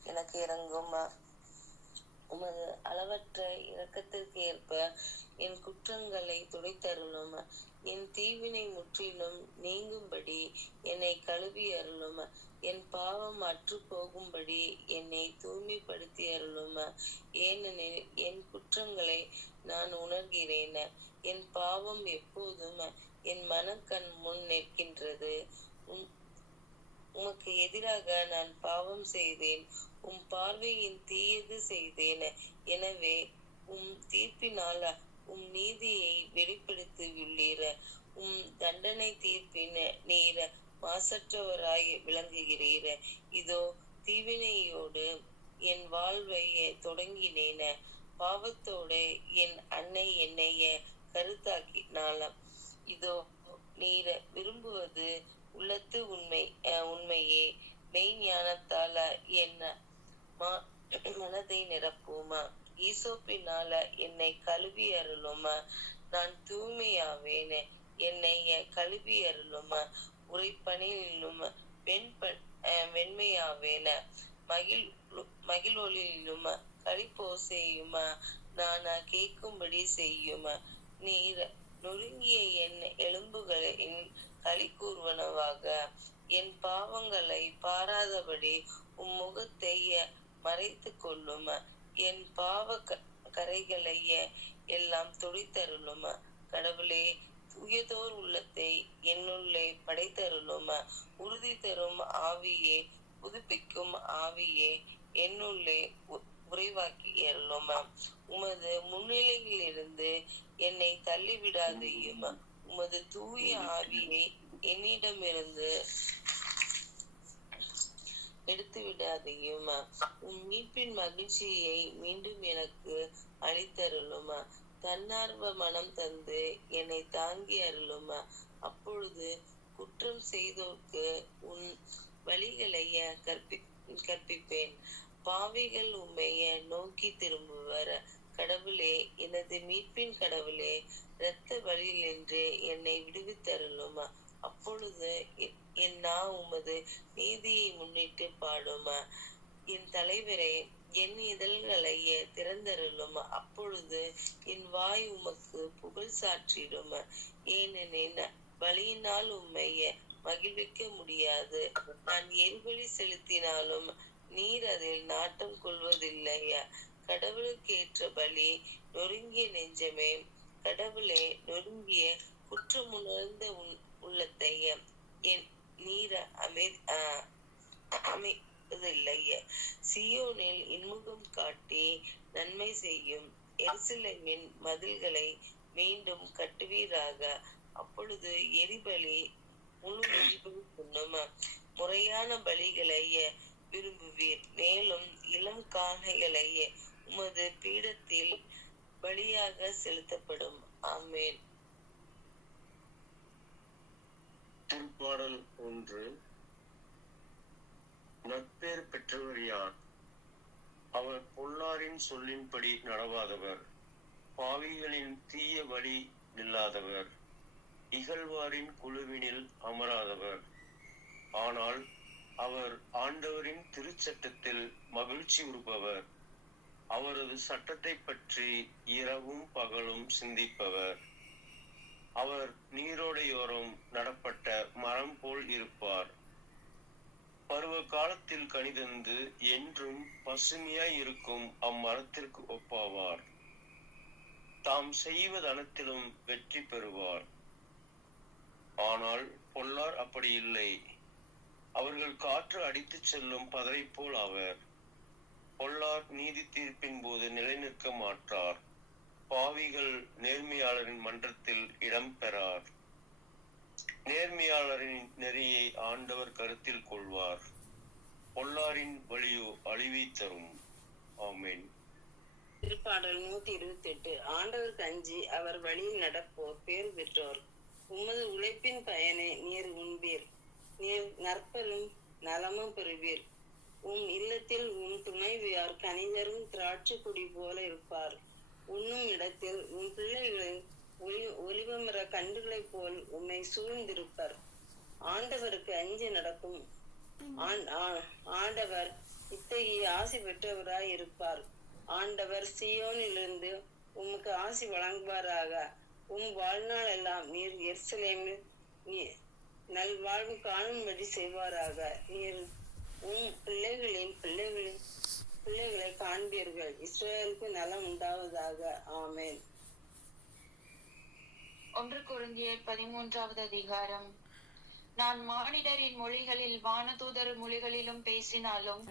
எனக்கு இறங்கும். உமது அளவற்ற இரக்கத்திற்கு ஏற்ப என் குற்றங்களை துடைத்தருளும். என் தீவினை முற்றிலும் நீங்கும்படி என்னை கழுவி அருளும். என் பாவம் அற்று போகும்படி என்னை தூய்மைப்படுத்தி அருளும். ஏனெனில் என் குற்றங்களை நான் உணர்கிறேன். என் பாவம் எப்போதும் என் மனக்கண் முன் நிற்கின்றது. உமக்கு எதிராக நான் பாவம் செய்தேன். உம் பார்வையின் தீயது செய்தேன். எனவே உம் தீர்ப்பினால் உம் நீதியை வெளிப்படுத்தியுள்ளீர். உம் தண்டனை தீர்ப்பின் நீர் மாசற்றவராய் விளங்குகிறீர். இதோ, தீவினையோடு என் வாழ்வை தொடங்கினேன். பாவத்தோடு என் அன்னை என்னை கருத்தாக்கினாள். இதோ, நீர் விரும்புவது உள்ளத்து உண்மையே. மெய்ஞானத்தால என் மனதை நிரப்பும். ஈசோப்பினால என்னை கழுவி அருளும். நான் தூய்மையாவேன். என்னை கழுவி அருளும். உரைப்பணியிலும் வெண்மையாவேன். மகிழொலியிலும் களிப்போசையும் நான் கேட்கும்படி செய்யும். நீர் நொறுங்கிய என் எலும்புகளின் களி கூறுவனவாக என் பாவங்களை பாராதபடி முகத்தை மறைத்து கொள்ளும். என் பாவ கரைகளை எல்லாம் துடைத்தருளும். கடவுளே, தூயதோர் உள்ளத்தை என்னுள்ளே படைத்தருளும். உறுதி தரும் ஆவியே, புதுப்பிக்கும் ஆவியே, என்னுள்ளே உறைவாக்கி அருளும். உமது முன்னிலையில் இருந்து என்னை தள்ளிவிடாதையும். உமது தூய ஆவியை என்னிடமிருந்து எடுத்து விடாதையும். உன் மீட்பின் மகிழ்ச்சியை மீண்டும் எனக்கு அளித்தருளும். தன்னார்வ மனம் தந்து என்னை தாங்கி அருளும். அப்பொழுது குற்றம் செய்தோர்க்கு உன் வழிகளை கற்பிப்பேன். பாவிகள் உம்மைய நோக்கி திரும்புவர். கடவுளே, எனது மீட்பின் கடவுளே, இரத்த வழியினின்று என்னை விடுவித்தருளும். அப்பொழுது என் நா உமது நீதியை முன்னிட்டு பாடும். என் தலைவரே, என் இதழ்களை திறந்தருளும். அப்பொழுது என் வாய் உமக்கு புகழ் சாற்றிடும். ஏனெனில் பலியினால் உம்மை மகிழ்விக்க முடியாது. நான் எரிபலி செலுத்தினாலும் நீர் அதில் நாட்டம் கொள்வதில்லை. கடவுளுக்கு ஏற்ற பலி நொறுங்கிய நெஞ்சமே. கடவுளே, நொறுங்கிய குற்றமுணர்ந்த உள்ளத்தை நீர் அமைதில்லை. சியோனில் இன்முகம் காட்டி நன்மை செய்யும் எருசலேமின் மதில்களை மீண்டும் கட்டுவீராக. அப்பொழுது எரிபலி முழு எரிபலி உண்ணும். முறையான பலிகளை விரும்புவீர். மேலும் இளம் காளைகளை உமது பீடத்தில் பலியாக செலுத்தப்படும். ஆமென். திருப்பாடல் 1. நற்பேர் பெற்றவர் யார்? அவர் பொல்லாரின் சொல்லின்படி நடவாதவர், பாவிகளின் தீய வழி நில்லாதவர், இகழ்வாரின் குழுவினில் அமராதவர். ஆனால் அவர் ஆண்டவரின் திருச்சட்டத்தில் மகிழ்ச்சி உறுப்பவர். அவரது சட்டத்தை பற்றி இரவும் பகலும் சிந்திப்பவர். அவர் நீரோடையோரம் நடப்பட்ட மரம் போல் இருப்பார். பருவ காலத்தில் கனிதந்து என்றும் பசுமையாய் இருக்கும் அம்மரத்திற்கு ஒப்பாவார். தாம் செய்வதனத்திலும் வெற்றி பெறுவார். ஆனால் பொல்லார் அப்படி இல்லை. அவர்கள் காற்று அடித்துச் செல்லும் பதரை போல் ஆவர். பொல்லார் நீதி தீர்ப்பின் போது நிலை நிற்க மாட்டார். பாவிகள் நேர்மையாளரின் மன்றத்தில் இடம் பெறார். நேர்மையாளரின் நெறியை ஆண்டவர் கருத்தில் கொள்வார். பொல்லாரின் வழியோ அழிவை தரும். ஆமென். திருப்பாடல் 128. ஆண்டவருக்கு அஞ்சி அவர் வழியில் நடப்போர் பேர் பெற்றோர். உமது உழைப்பின் பயனை நீர் உண்பீர். நீர் நற்பெரும் நலமும் பெறுவீர். இல்லத்தில் துணைவியார் கனிதரும் திராட்சை கொடி போல இருப்பார். உண்ணும் இடத்தில் பிள்ளைகளின் ஒலிவமர கண்டுகளைப் போல் உம்மை சூழ்ந்திருப்பர். ஆண்டவருக்கு அஞ்சி நடக்கும் ஆண்டவர் இத்தகைய ஆசி பெற்றவராய் இருப்பார். ஆண்டவர் சியோனிலிருந்து உமக்கு ஆசி வழங்குவாராக. வாழ்நாள் எல்லாம் நீர் எருசலேமில் நல்வாழ்வு காணும்படி செய்வாராக. நீர் பிள்ளைகளை காண்பீர்கள். இஸ்ரவேலுக்கு நலம் உண்டாவதாக. ஆமென். 1 கொரிந்தியர் 13வது அதிகாரம். நான் மானிடரின் மொழிகளில் வானதூதர் மொழிகளிலும் பேசினாலும்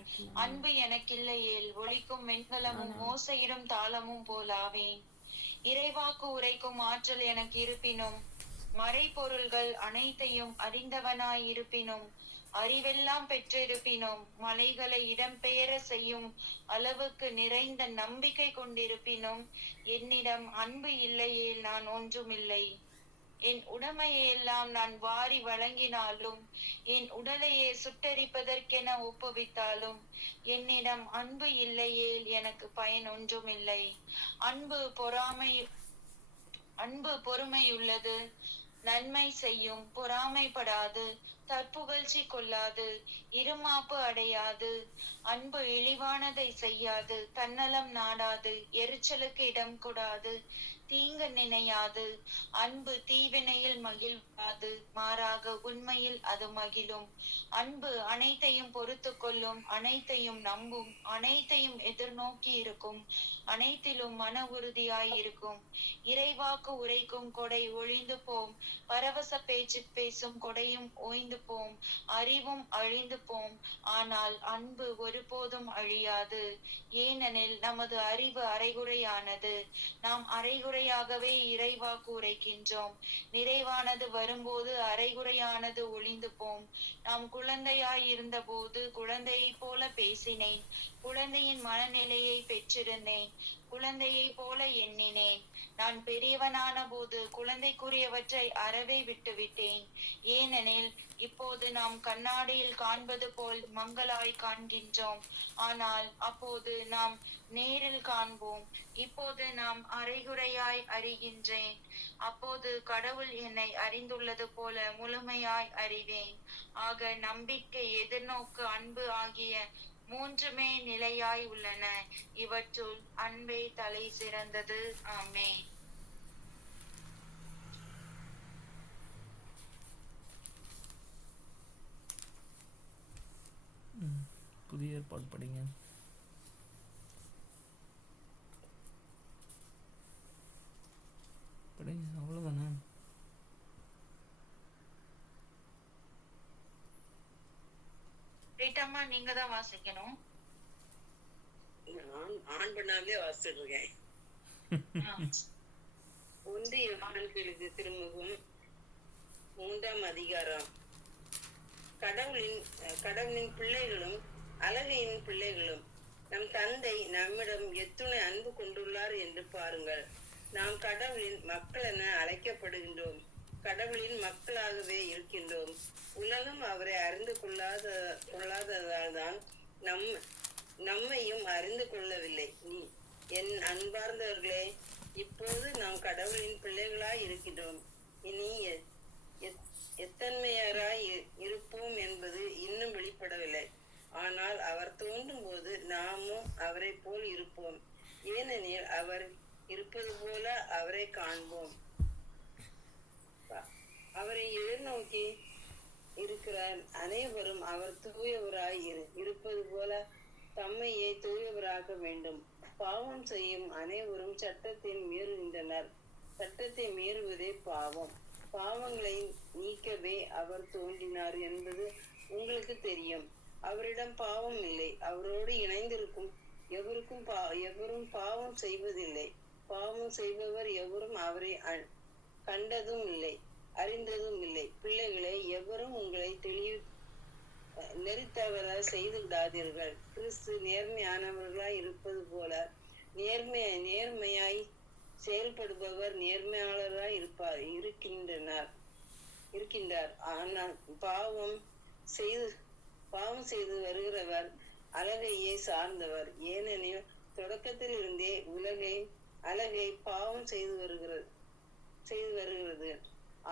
அன்பு எனக்கில்லையேல் ஒலிக்கும் மென்கலமும் மோசையிடும் தாளமும் போலாவேன். இறைவாக்கு உரைக்கும் ஆற்றல் எனக்கு இருப்பினும், மறைபொருள்கள் அனைத்தையும் அறிந்தவனாய் இருப்பினும், அறிவெல்லாம் பெற்றிருப்பினும், மலைகளை இடம்பெயர செய்யும் அளவுக்கு நிறைந்த நம்பிக்கை கொண்டிருப்பினும், என்னிடம் அன்பு இல்லையேல் நான் ஒன்றுமில்லை. என் உடைமையெல்லாம் நான் வாரி வழங்கினாலும், என் உடலையே சுட்டெரிப்பதற்கென ஒப்புவித்தாலும், என்னிடம் அன்பு இல்லையேல் எனக்கு பயன் ஒன்றுமில்லை. அன்பு பொறுமையுள்ளது, நன்மை செய்யும், பொறாமைப்படாது, தற்புகழ்ச்சி கொள்ளாது, இருமாப்பு அடையாது. அன்பு இழிவானதை செய்யாது, தன்னலம் நாடாது, எரிச்சலுக்கு இடம் கொடாது, தீங்கு நினையாது. அன்பு தீவினையில் மகிழ்வாது, மாறாக உண்மையில் அது மகிழும். அன்பு அனைத்தையும் பொறுத்து கொள்ளும், அனைத்தையும் நம்பும், அனைத்தையும் எதிர்நோக்கி இருக்கும், அனைத்திலும் மன உறுதியாய் இருக்கும். இறைவாக்கு உரைக்கும் கொடை ஒழிந்து போம், பரவச பேச்சு பேசும் கொடையும் ஓய்ந்து போம், அறிவும் அழிந்து போம். ஆனால் அன்பு ஒருபோதும் அழியாது. ஏனெனில் நமது அறிவு அரைகுறையானது. நாம் அரைகுறையாகவே இறைவாக்கு உரைக்கின்றோம். நிறைவானது வரும்போது அரைகுறையானது ஒழிந்து போம். நாம் குழந்தையாய் இருந்தபோது குழந்தையைப் போல பேசினேன், குழந்தையின் மனநிலையை பெற்றிருந்தேன், குழந்தையைப் போல எண்ணினேன். நான் பெரியவனான போது குழந்தைக்குரியவற்றை அறவே விட்டுவிட்டேன். ஏனெனில் இப்போது நாம் கண்ணாடியில் காண்பது போல் மங்கலாய் காண்கின்றோம், ஆனால் அப்போது நாம் நேரில் காண்போம். இப்போது நாம் அரைகுறையாய் அறிகின்றேன், அப்போது கடவுள் என்னை அறிந்துள்ளது போல முழுமையாய் அறிவேன். ஆக நம்பிக்கை, எதிர்நோக்கு, அன்பு ஆகிய மூன்றுமே நிலையாய் உள்ளன. இவற்றுள் அன்பே தலை சிறந்தது. ஆமென். புதிய ஏற்பாடு படிங்க. படிங்க, அவ்வளோதானே. ரீட்டாம்மா, நீங்க தான் வாசிக்கணும். நான் ஆன் பண்ணாமலே வாசிட்டு இருக்கேன். ஒன்றிய வாழ்க்கைக்கு திரும்பவும் 3ஆம் அதிகாரம். கடவுளின் பிள்ளைகளும் அழகையின் பிள்ளைகளும் நம் தந்தை நம்மிடம் எத்துணை அன்பு கொண்டுள்ளார் என்று பாருங்கள். நாம் கடவுளின் மக்கள் என அழைக்கப்படுகின்றோம், கடவுளின் மக்களாகவே இருக்கின்றோம். உலகம் அவரை அறிந்து கொள்ளாததால் தான் நம்மையும் அறிந்து கொள்ளவில்லை. என் அன்பார்ந்தவர்களே, இப்போது நாம் கடவுளின் பிள்ளைகளாய் இருக்கின்றோம். இனி எத்தன்மையராய் இருப்போம் என்பது இன்னும் வெளிப்படவில்லை. ஆனால் அவர் தோன்றும் போது நாமும் அவரை போல் இருப்போம், ஏனெனில் அவர் இருப்பது போல அவரை காண்போம். அவரை எதிர்நோக்கி இருக்கிற அனைவரும் அவர் தூயவராய் இருப்பது போல தம்மையே தூயவராக வேண்டும். பாவம் செய்யும் அனைவரும் சட்டத்தை மீறுகின்றனர், சட்டத்தை மீறுவதே பாவம். பாவங்களை நீக்கவே அவர் தோன்றினார் என்பது உங்களுக்கு தெரியும். அவரிடம் பாவம் இல்லை, அவரோடு இணைந்திருக்கும் எவரும் பாவம் செய்வதில்லை. பாவம் செய்பவர் எவரும் அவரை கண்டதும் இல்லை, அறிந்ததும் இல்லை. பிள்ளைகளை எவரும் உங்களை நெறித்தவர செய்து விடாதீர்கள். கிறிஸ்து நேர்மையானவர்களாய் இருப்பது போல நேர்மையாய் செயல்படுபவர் நேர்மையாளராய் இருக்கின்றார். ஆனால் பாவம் செய்து வருகிறவர் அழகையே சார்ந்தவர், ஏனெனில் தொடக்கத்தில் இருந்தே அழகை பாவம் செய்து வருகிறது.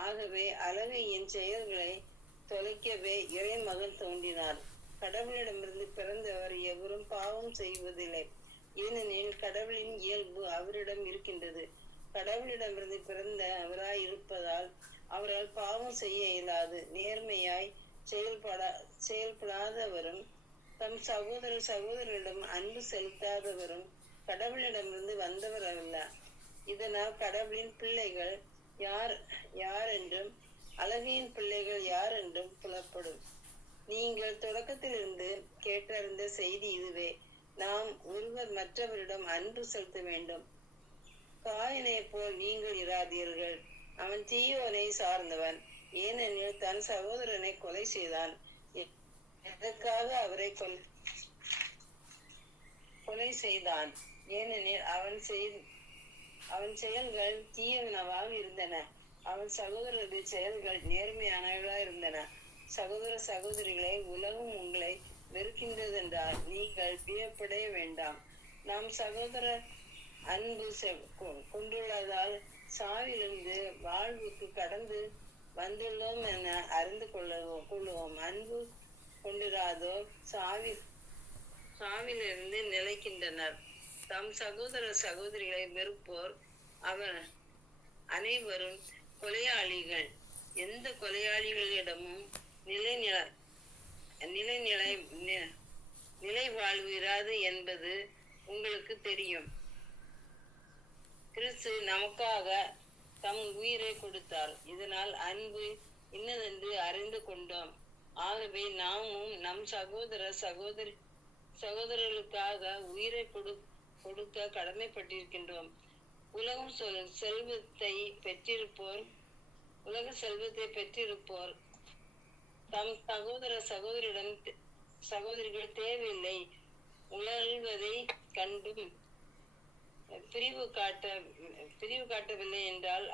ஆகவே அழகையின் செயல்களை தொலைக்கவே இறைமகன் தோன்றினார். கடவுளிடமிருந்து பிறந்தவர் எவரும் பாவம் செய்வதில்லை, ஏனெனில் கடவுளின் இயல்பு அவரிடம் இருக்கின்றது. கடவுளிடமிருந்து பிறந்த அவராய் இருப்பதால் அவரால் பாவம் செய்ய இயலாது. நேர்மையாய் செயல்படாதவரும் தம் சகோதரரிடம் அன்பு செலுத்தாதவரும் கடவுளிடமிருந்து வந்தவர் அல்ல. இதனால் கடவுளின் பிள்ளைகள் யார் என்றும் அழகையின் பிள்ளைகள் யார் என்றும் புலப்படும். நீங்கள் தொடக்கத்திலிருந்து கேட்டறிந்த செய்தி இதுவே. நாம் ஒருவர் மற்றவரிடம் அன்பு செலுத்த வேண்டும். காயினை போல் நீங்கள் இராதீர்கள். அவன் தீயோனை சார்ந்தவன், ஏனெனில் தன் சகோதரனை கொலை செய்தான். எதற்காக அவரை கொலை செய்தான்? ஏனெனில் அவன் செயல்கள் தீயனவாக இருந்தன, அவன் சகோதரருடைய செயல்கள் நேர்மையானவர்களாக இருந்தன. சகோதரிகளை, உலகம் உங்களை வெறுக்கின்றதென்றால் நீங்கள் வியப்படைய வேண்டாம். நாம் சகோதர அன்பு கொண்டுள்ளதால் சாவிலிருந்து வாழ்வுக்கு கடந்து வந்துள்ளோம் என அறிந்து கொள்ளுவோம். அன்பு கொண்டிராதோர் சாவிலிருந்து நிலைக்கின்றனர். தம் சகோதரிகளை வெறுப்போர் அவர் அனைவரும் கொலையாளிகள். எந்த கொலையாளிகளிடமும் நிலை வாழ்வு இராது என்பது உங்களுக்கு தெரியும். கிறிஸ்து நமக்காக தம் உயிரை கொடுத்தார். இதனால் அன்பு இன்னதென்று அறிந்து கொண்டோம். ஆகவே நாமும் நம் சகோதரர்களுக்காக உயிரை கொடுக்க கடமைப்பட்டிருக்கின்றோம். உலக செல்வத்தை பெற்றிருப்போர் தம் சகோதரிகள் தேவையில்லை உணர்வதை கண்டும் பிரிவு காட்டவில்லை என்றால்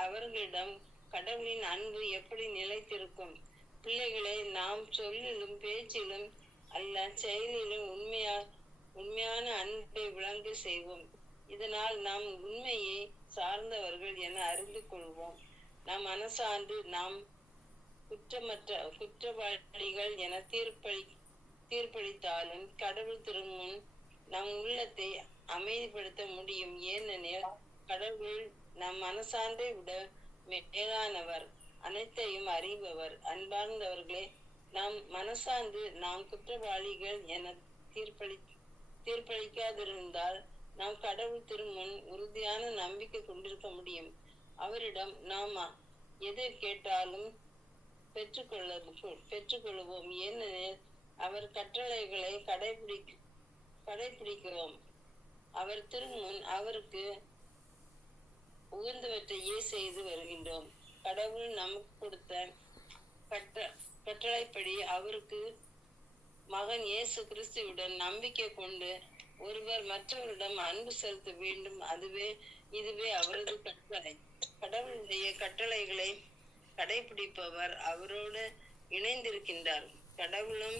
அவர்களிடம் கடவுளின் அன்பு எப்படி நிலைத்திருக்கும்? பிள்ளைகளை நாம் சொல்லிலும் பேச்சிலும் அல்ல செயலிலும் உண்மையான அன்பை விளங்க செய்வோம். இதனால் நாம் உண்மையை சார்ந்தவர்கள் என அறிந்து கொள்வோம். நம் மனசார்ந்து நாம் குற்றவாளிகள் என தீர்ப்பளித்தாலும் கடவுள் திருமுன் நம் உள்ளத்தை அமைதிப்படுத்த முடியும். ஏனெனில் கடவுள் நம் மனசான்றை விட மேலானவர், அனைத்தையும் அறிபவர். அன்பார்ந்தவர்களே, நாம் மனசார்ந்து நாம் குற்றவாளிகள் என தீர்ப்பளிக்காதிருந்தால் நாம் கடவுள் திருமுன் உறுதியான நம்பிக்கை கொண்டிருக்க முடியும். அவரிடம் நாம் எதை கேட்டாலும் பெற்றுக்கொள்வோம். ஏனெனில் அவர் கட்டளைகளை கடைபிடிக்கிறோம். அவர் திருமுன் அவருக்கு உகந்தவற்றையே செய்து வருகின்றோம். கடவுள் நமக்கு கொடுத்த கட்டளைப்படி அவருக்கு மகன் இயேசு கிறிஸ்துவுடன் நம்பிக்கை கொண்டு ஒருவர் மற்றவரிடம் அன்பு செலுத்த வேண்டும். இதுவே அவரது கட்டளை. கடவுளுடைய கட்டளைகளை கடைபிடிப்பவர் அவரோடு இணைந்திருக்கின்றார். கடவுளும்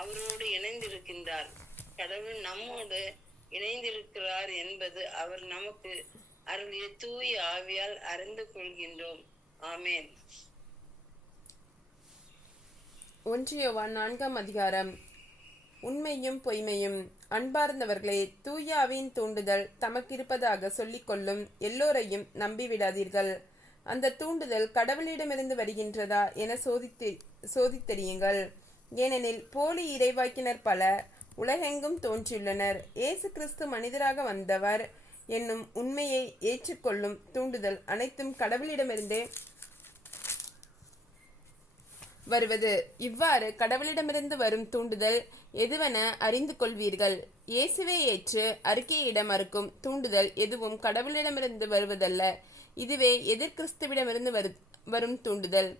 அவரோடு இணைந்திருக்கின்றார். கடவுள் நம்மோடு இணைந்திருக்கிறார் என்பது அவர் நமக்கு அருளிய தூய ஆவியால் அறிந்து கொள்கின்றோம். ஆமேன். 1 யோவான் 4ஆம் அதிகாரம். உண்மையும் பொய்மையும். அன்பார்ந்தவர்களே, தூய ஆவியின் தூண்டுதல் தமக்கிருப்பதாக சொல்லிக் கொள்ளும் எல்லோரையும் நம்பிவிடாதீர்கள். அந்த தூண்டுதல் கடவுளிடமிருந்து வருகின்றதா என சோதித்தறியுங்கள். ஏனெனில் போலி இறைவாக்கினர் பலர் உலகெங்கும் தோன்றியுள்ளனர். இயேசு கிறிஸ்து மனிதராக வந்தவர் என்னும் உண்மையை ஏற்றுக்கொள்ளும் தூண்டுதல் அனைத்தும் கடவுளிடமிருந்தே வருவது. இவ்வாறு கடவுளிடமிருந்து வரும் தூண்டுதல் எதுவென அறிந்து கொள்வீர்கள். இயேசுவை ஏற்று அறிக்கையிட மறுக்கும் தூண்டுதல் எதுவும் கடவுளிடமிருந்து வருவதல்ல. இதுவே எதிர்கிறிஸ்துவிடமிருந்து வரும் தூண்டுதல்.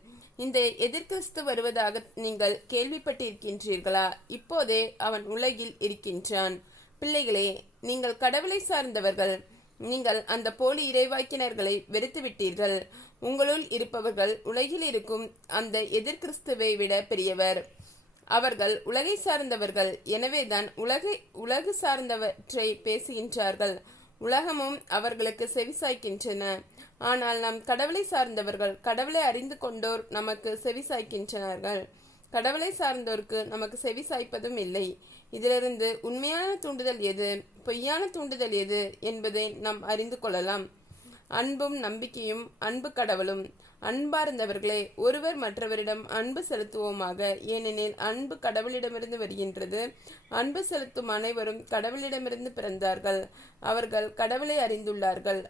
இந்த எதிர்கிறிஸ்து வருவதாக நீங்கள் கேள்விப்பட்டிருக்கின்றீர்களா? இப்போதே அவன் உலகில் இருக்கின்றான். பிள்ளைகளே, நீங்கள் கடவுளை சார்ந்தவர்கள். நீங்கள் அந்த போலி இறைவாக்கினர்களை வெறுத்து விட்டீர்கள். உங்களுள் இருப்பவர்கள் உலகில் இருக்கும் அந்த எதிர்கிறிஸ்துவை விட பெரியவர். அவர்கள் உலகை சார்ந்தவர்கள். எனவேதான் உலகு சார்ந்தவற்றை பேசுகின்றார்கள். உலகமும் அவர்களுக்கு செவிசாய்க்கின்றன. ஆனால் நாம் கடவுளை சார்ந்தவர்கள். கடவுளை அறிந்து கொண்டோர் நமக்கு செவிசாய்க்கின்றனர். கடவுளை சார்ந்தோருக்கு நமக்கு செவி சாய்ப்பதும் இல்லை. இதிலிருந்து உண்மையான தூண்டுதல் எது, பொய்யான தூண்டுதல் எது என்பதை நாம் அறிந்து கொள்ளலாம். அன்பும் நம்பிக்கையும் அன்பு கடவுளும். அன்பார்ந்தவர்களே, ஒருவர் மற்றவரிடம் அன்பு செலுத்துவோமாக. ஏனெனில் அன்பு கடவுளிடமிருந்து வருகின்றது. அன்பு செலுத்தும் அனைவரும் கடவுளிடமிருந்து பிறந்தார்கள். அவர்கள் கடவுளை அறிந்துள்ளார்கள்.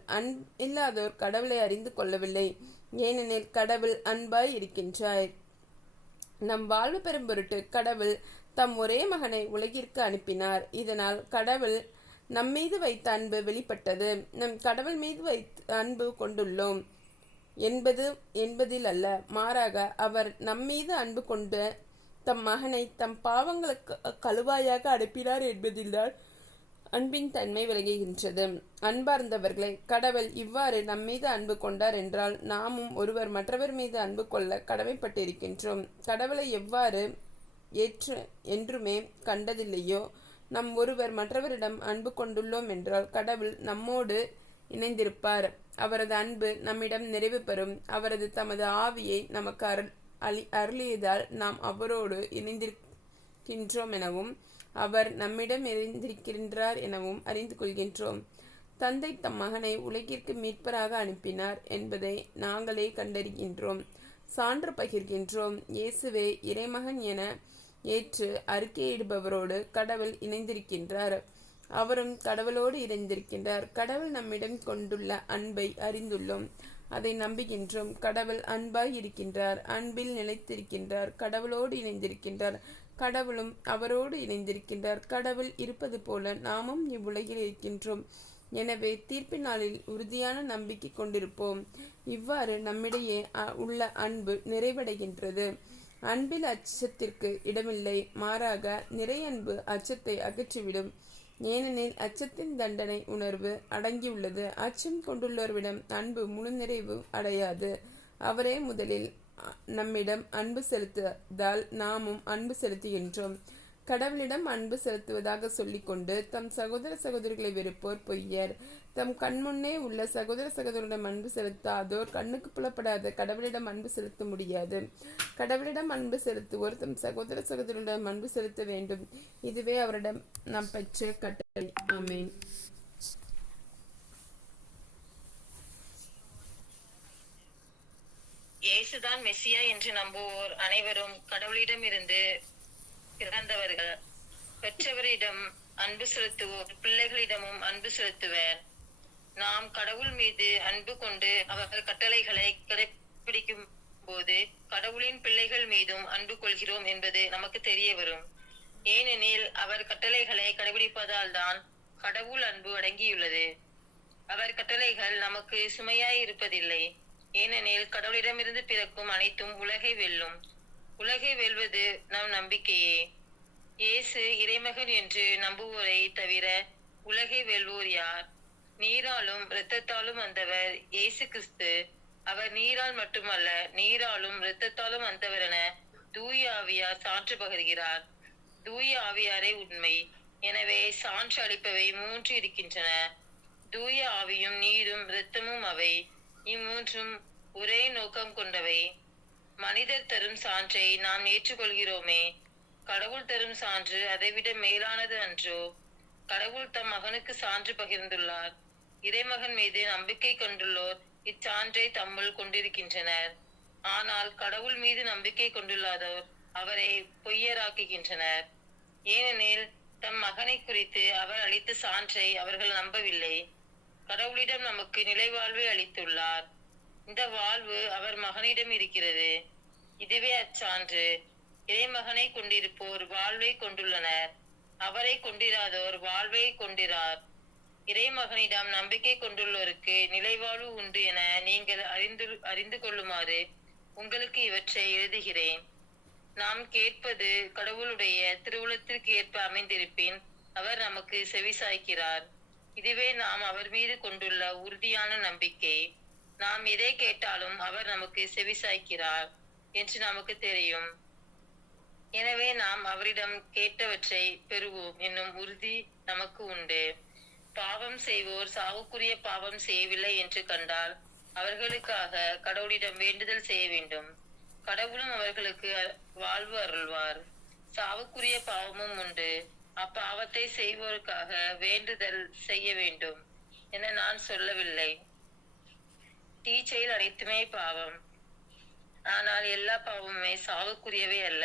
இல்லாதோர் கடவுளை அறிந்து கொள்ளவில்லை. ஏனெனில் கடவுள் அன்பாய் இருக்கின்றார். நம் வாழ்வு பெறும் பொருட்டு கடவுள் தம் ஒரே மகனை உலகிற்கு அனுப்பினார். இதனால் கடவுள் நம்மீது வைத்த அன்பு வெளிப்பட்டது. நம் கடவுள் மீது வைத்த அன்பு கொண்டுள்ளோம் என்பதில் அல்ல, மாறாக அவர் நம்மீது அன்பு கொண்டு தம் மகனை தம் பாவங்களுக்கு கழுவாயாக அனுப்பினார் என்பதில்தான் அன்பின் தன்மை விளங்குகின்றது. அன்பார்ந்தவர்களை, கடவுள் இவ்வாறு நம்மீது அன்பு கொண்டார் என்றால் நாமும் ஒருவர் மற்றவர் மீது அன்பு கொள்ள கடமைப்பட்டிருக்கின்றோம். கடவுளை எவ்வாறு என்றுமே கண்டதில்லையோ, நம் ஒருவர் மற்றவரிடம் அன்பு கொண்டுள்ளோம் என்றால் கடவுள் நம்மோடு இணைந்திருப்பார். அவரது அன்பு நம்மிடம் நிறைவு பெறும். அவரது தமது ஆவியை நமக்கு அருளியதால் நாம் அவரோடு இணைந்திருக்கின்றோம் எனவும் அவர் நம்மிடம் இருந்திருக்கின்றார் எனவும் அறிந்து கொள்கின்றோம். தந்தை தம் மகனை உலகிற்கு மீட்பராக அனுப்பினார் என்பதை நாங்களே கண்டறிகின்றோம், சான்று பகிர்கின்றோம். இயேசுவே இறைமகன் என ஏற்று அறிக்கையிடுபவரோடு கடவுள் இணைந்திருக்கின்றார். அவரும் கடவுளோடு இணைந்திருக்கின்றார். கடவுள் நம்மிடம் கொண்டுள்ள அன்பை அறிந்துள்ளோம், அதை நம்புகின்றோம். கடவுள் அன்பாய் இருக்கின்றார், அன்பில் நிலைத்திருக்கின்றார், கடவுளோடு இணைந்திருக்கின்றார், கடவுளும் அவரோடு இணைந்திருக்கின்றார். கடவுள் இருப்பது போல நாமும் இவ்வுலகில் இருக்கின்றோம். எனவே தீர்ப்பு நாளில் உறுதியான நம்பிக்கை கொண்டிருப்போம். இவ்வாறு நம்மிடையே உள்ள அன்பு நிறைவடைகின்றது. அன்பில் அச்சத்திற்கு இடமில்லை, மாறாக நிறை அன்பு அச்சத்தை அகற்றிவிடும். ஏனெனில் அச்சத்தின் தண்டனை உணர்வு அடங்கியுள்ளது. அச்சம் கொண்டுள்ளவர்விடம் அன்பு முழு நிறைவு அடையாது. அவரே முதலில் நம்மிடம் அன்பு செலுத்துவதால் நாமும் அன்பு செலுத்துகின்றோம். கடவுளிடம் அன்பு செலுத்துவதாக சொல்லிக்கொண்டு தம் சகோதர சகோதரிகளை வெறுப்போர் பொய்யர். தம் கண்முன்னே உள்ள சகோதர சகோதரிடம் அன்பு செலுத்தாதோர் கண்ணுக்கு புலப்படாத கடவுளிடம் அன்பு செலுத்த முடியாது. கடவுளிடம் அன்பு செலுத்துவோர் தம் சகோதர சகோதரிடம் அன்பு செலுத்த வேண்டும். இதுவே அவரிடம் நாம் பெற்ற கட்டளை. ஆமேன். இயேசுதான் மெசியா என்று நம்புவோர் அனைவரும் கடவுளிடம் இருந்து பிறந்தவர்கள். பெற்றவரிடம் அன்பு செலுத்துவோர் பிள்ளைகளிடமும் அன்பு செலுத்துவர். நாம் கடவுள் மீது அன்பு கொண்டு அவர்கள் கட்டளைகளை கடைபிடிக்கும் போது கடவுளின் பிள்ளைகள் மீதும் அன்பு கொள்கிறோம் என்பது நமக்கு தெரிய வரும். ஏனெனில் அவர் கட்டளைகளை கடைபிடிப்பதால் தான் கடவுள் அன்பு அடங்கியுள்ளது. அவர் கட்டளைகள் நமக்கு சுமையாய் இருப்பதில்லை. ஏனெனில் கடவுளிடமிருந்து பிறக்கும் அனைத்தும் உலகை வெல்லும். உலகை வெல்வது நம் நம்பிக்கையே. இயேசு இறைமகன் என்று நம்புவோரை தவிர உலகை வெல்வோர் யார்? நீராலும் இரத்தத்தாலும் வந்தவர் இயேசு கிறிஸ்து. அவர் நீரால் மட்டுமல்ல, நீராலும் இரத்தத்தாலும் வந்தவர் என தூய ஆவியார் சான்று பகர்கிறார். தூய ஆவியாரே உண்மை. எனவே சான்று அளிப்பவை 3 இருக்கின்றன. தூய ஆவியும் நீரும் இரத்தமும் அவை. இம்மூன்றும் ஒரே நோக்கம் கொண்டவை. மனிதர் தரும் சான்றை நாம் ஏற்றுக்கொள்கிறோமே, கடவுள் தரும் சான்று அதைவிட மேலானது அன்றோ? கடவுள் தம் மகனுக்கு சான்று பகிர்ந்துள்ளார். இறைமகன் மீது நம்பிக்கை கொண்டுள்ளோர் இச்சான்றை தம்முள் கொண்டிருக்கின்றனர். ஆனால் கடவுள் மீது நம்பிக்கை கொண்டுள்ளாதோர் அவரை பொய்யராக்குகின்றனர். ஏனெனில் தம் மகனை குறித்து அவர் அளித்த சான்றை அவர்கள் நம்பவில்லை. கடவுளிடம் நமக்கு நிலைவாழ்வை அளித்துள்ளார். இந்த வாழ்வு அவர் மகனிடம் இருக்கிறது. இதுவே அச்சான்று. இறைமகனை கொண்டிருப்போர் வாழ்வை கொண்டுள்ளனர். அவரை கொண்டிராதோர் வாழ்வை கொண்டிரார். இறைமகனிடம் நம்பிக்கை கொண்டுள்ளோருக்கு நிலைவாழ்வு உண்டு என நீங்கள் அறிந்து கொள்ளுமாறு உங்களுக்கு இவற்றை எழுதுகிறேன். நாம் கேட்பது கடவுளுடைய திருவுளத்திற்கு ஏற்ப அமைந்திருப்பின் அவர் நமக்கு செவிசாய்க்கிறார். இதுவே நாம் அவர் மீது கொண்டுள்ள உறுதியான நம்பிக்கை. நாம் எதை கேட்டாலும் அவர் நமக்கு செவிசாய்க்கிறார் என்று நமக்கு தெரியும். எனவே நாம் அவரிடம் கேட்டவற்றை பெறுவோம் என்னும் உறுதி நமக்கு உண்டு. பாவம் செய்வோர் சாவுக்குரிய பாவம் செய்யவில்லை என்று கண்டால் அவர்களுக்காக கடவுளிடம் வேண்டுதல் செய்ய வேண்டும். கடவுளும் அவர்களுக்கு வாழ்வு அருள்வார். சாவுக்குரிய பாவமும் உண்டு. அப்பாவத்தை செய்வோருக்காக வேண்டுதல் செய்ய வேண்டும் என நான் சொல்லவில்லை. தீச்செயல் அனைத்துமே பாவம். ஆனால் எல்லா பாவமுமே சாவுக்குரியவே அல்ல.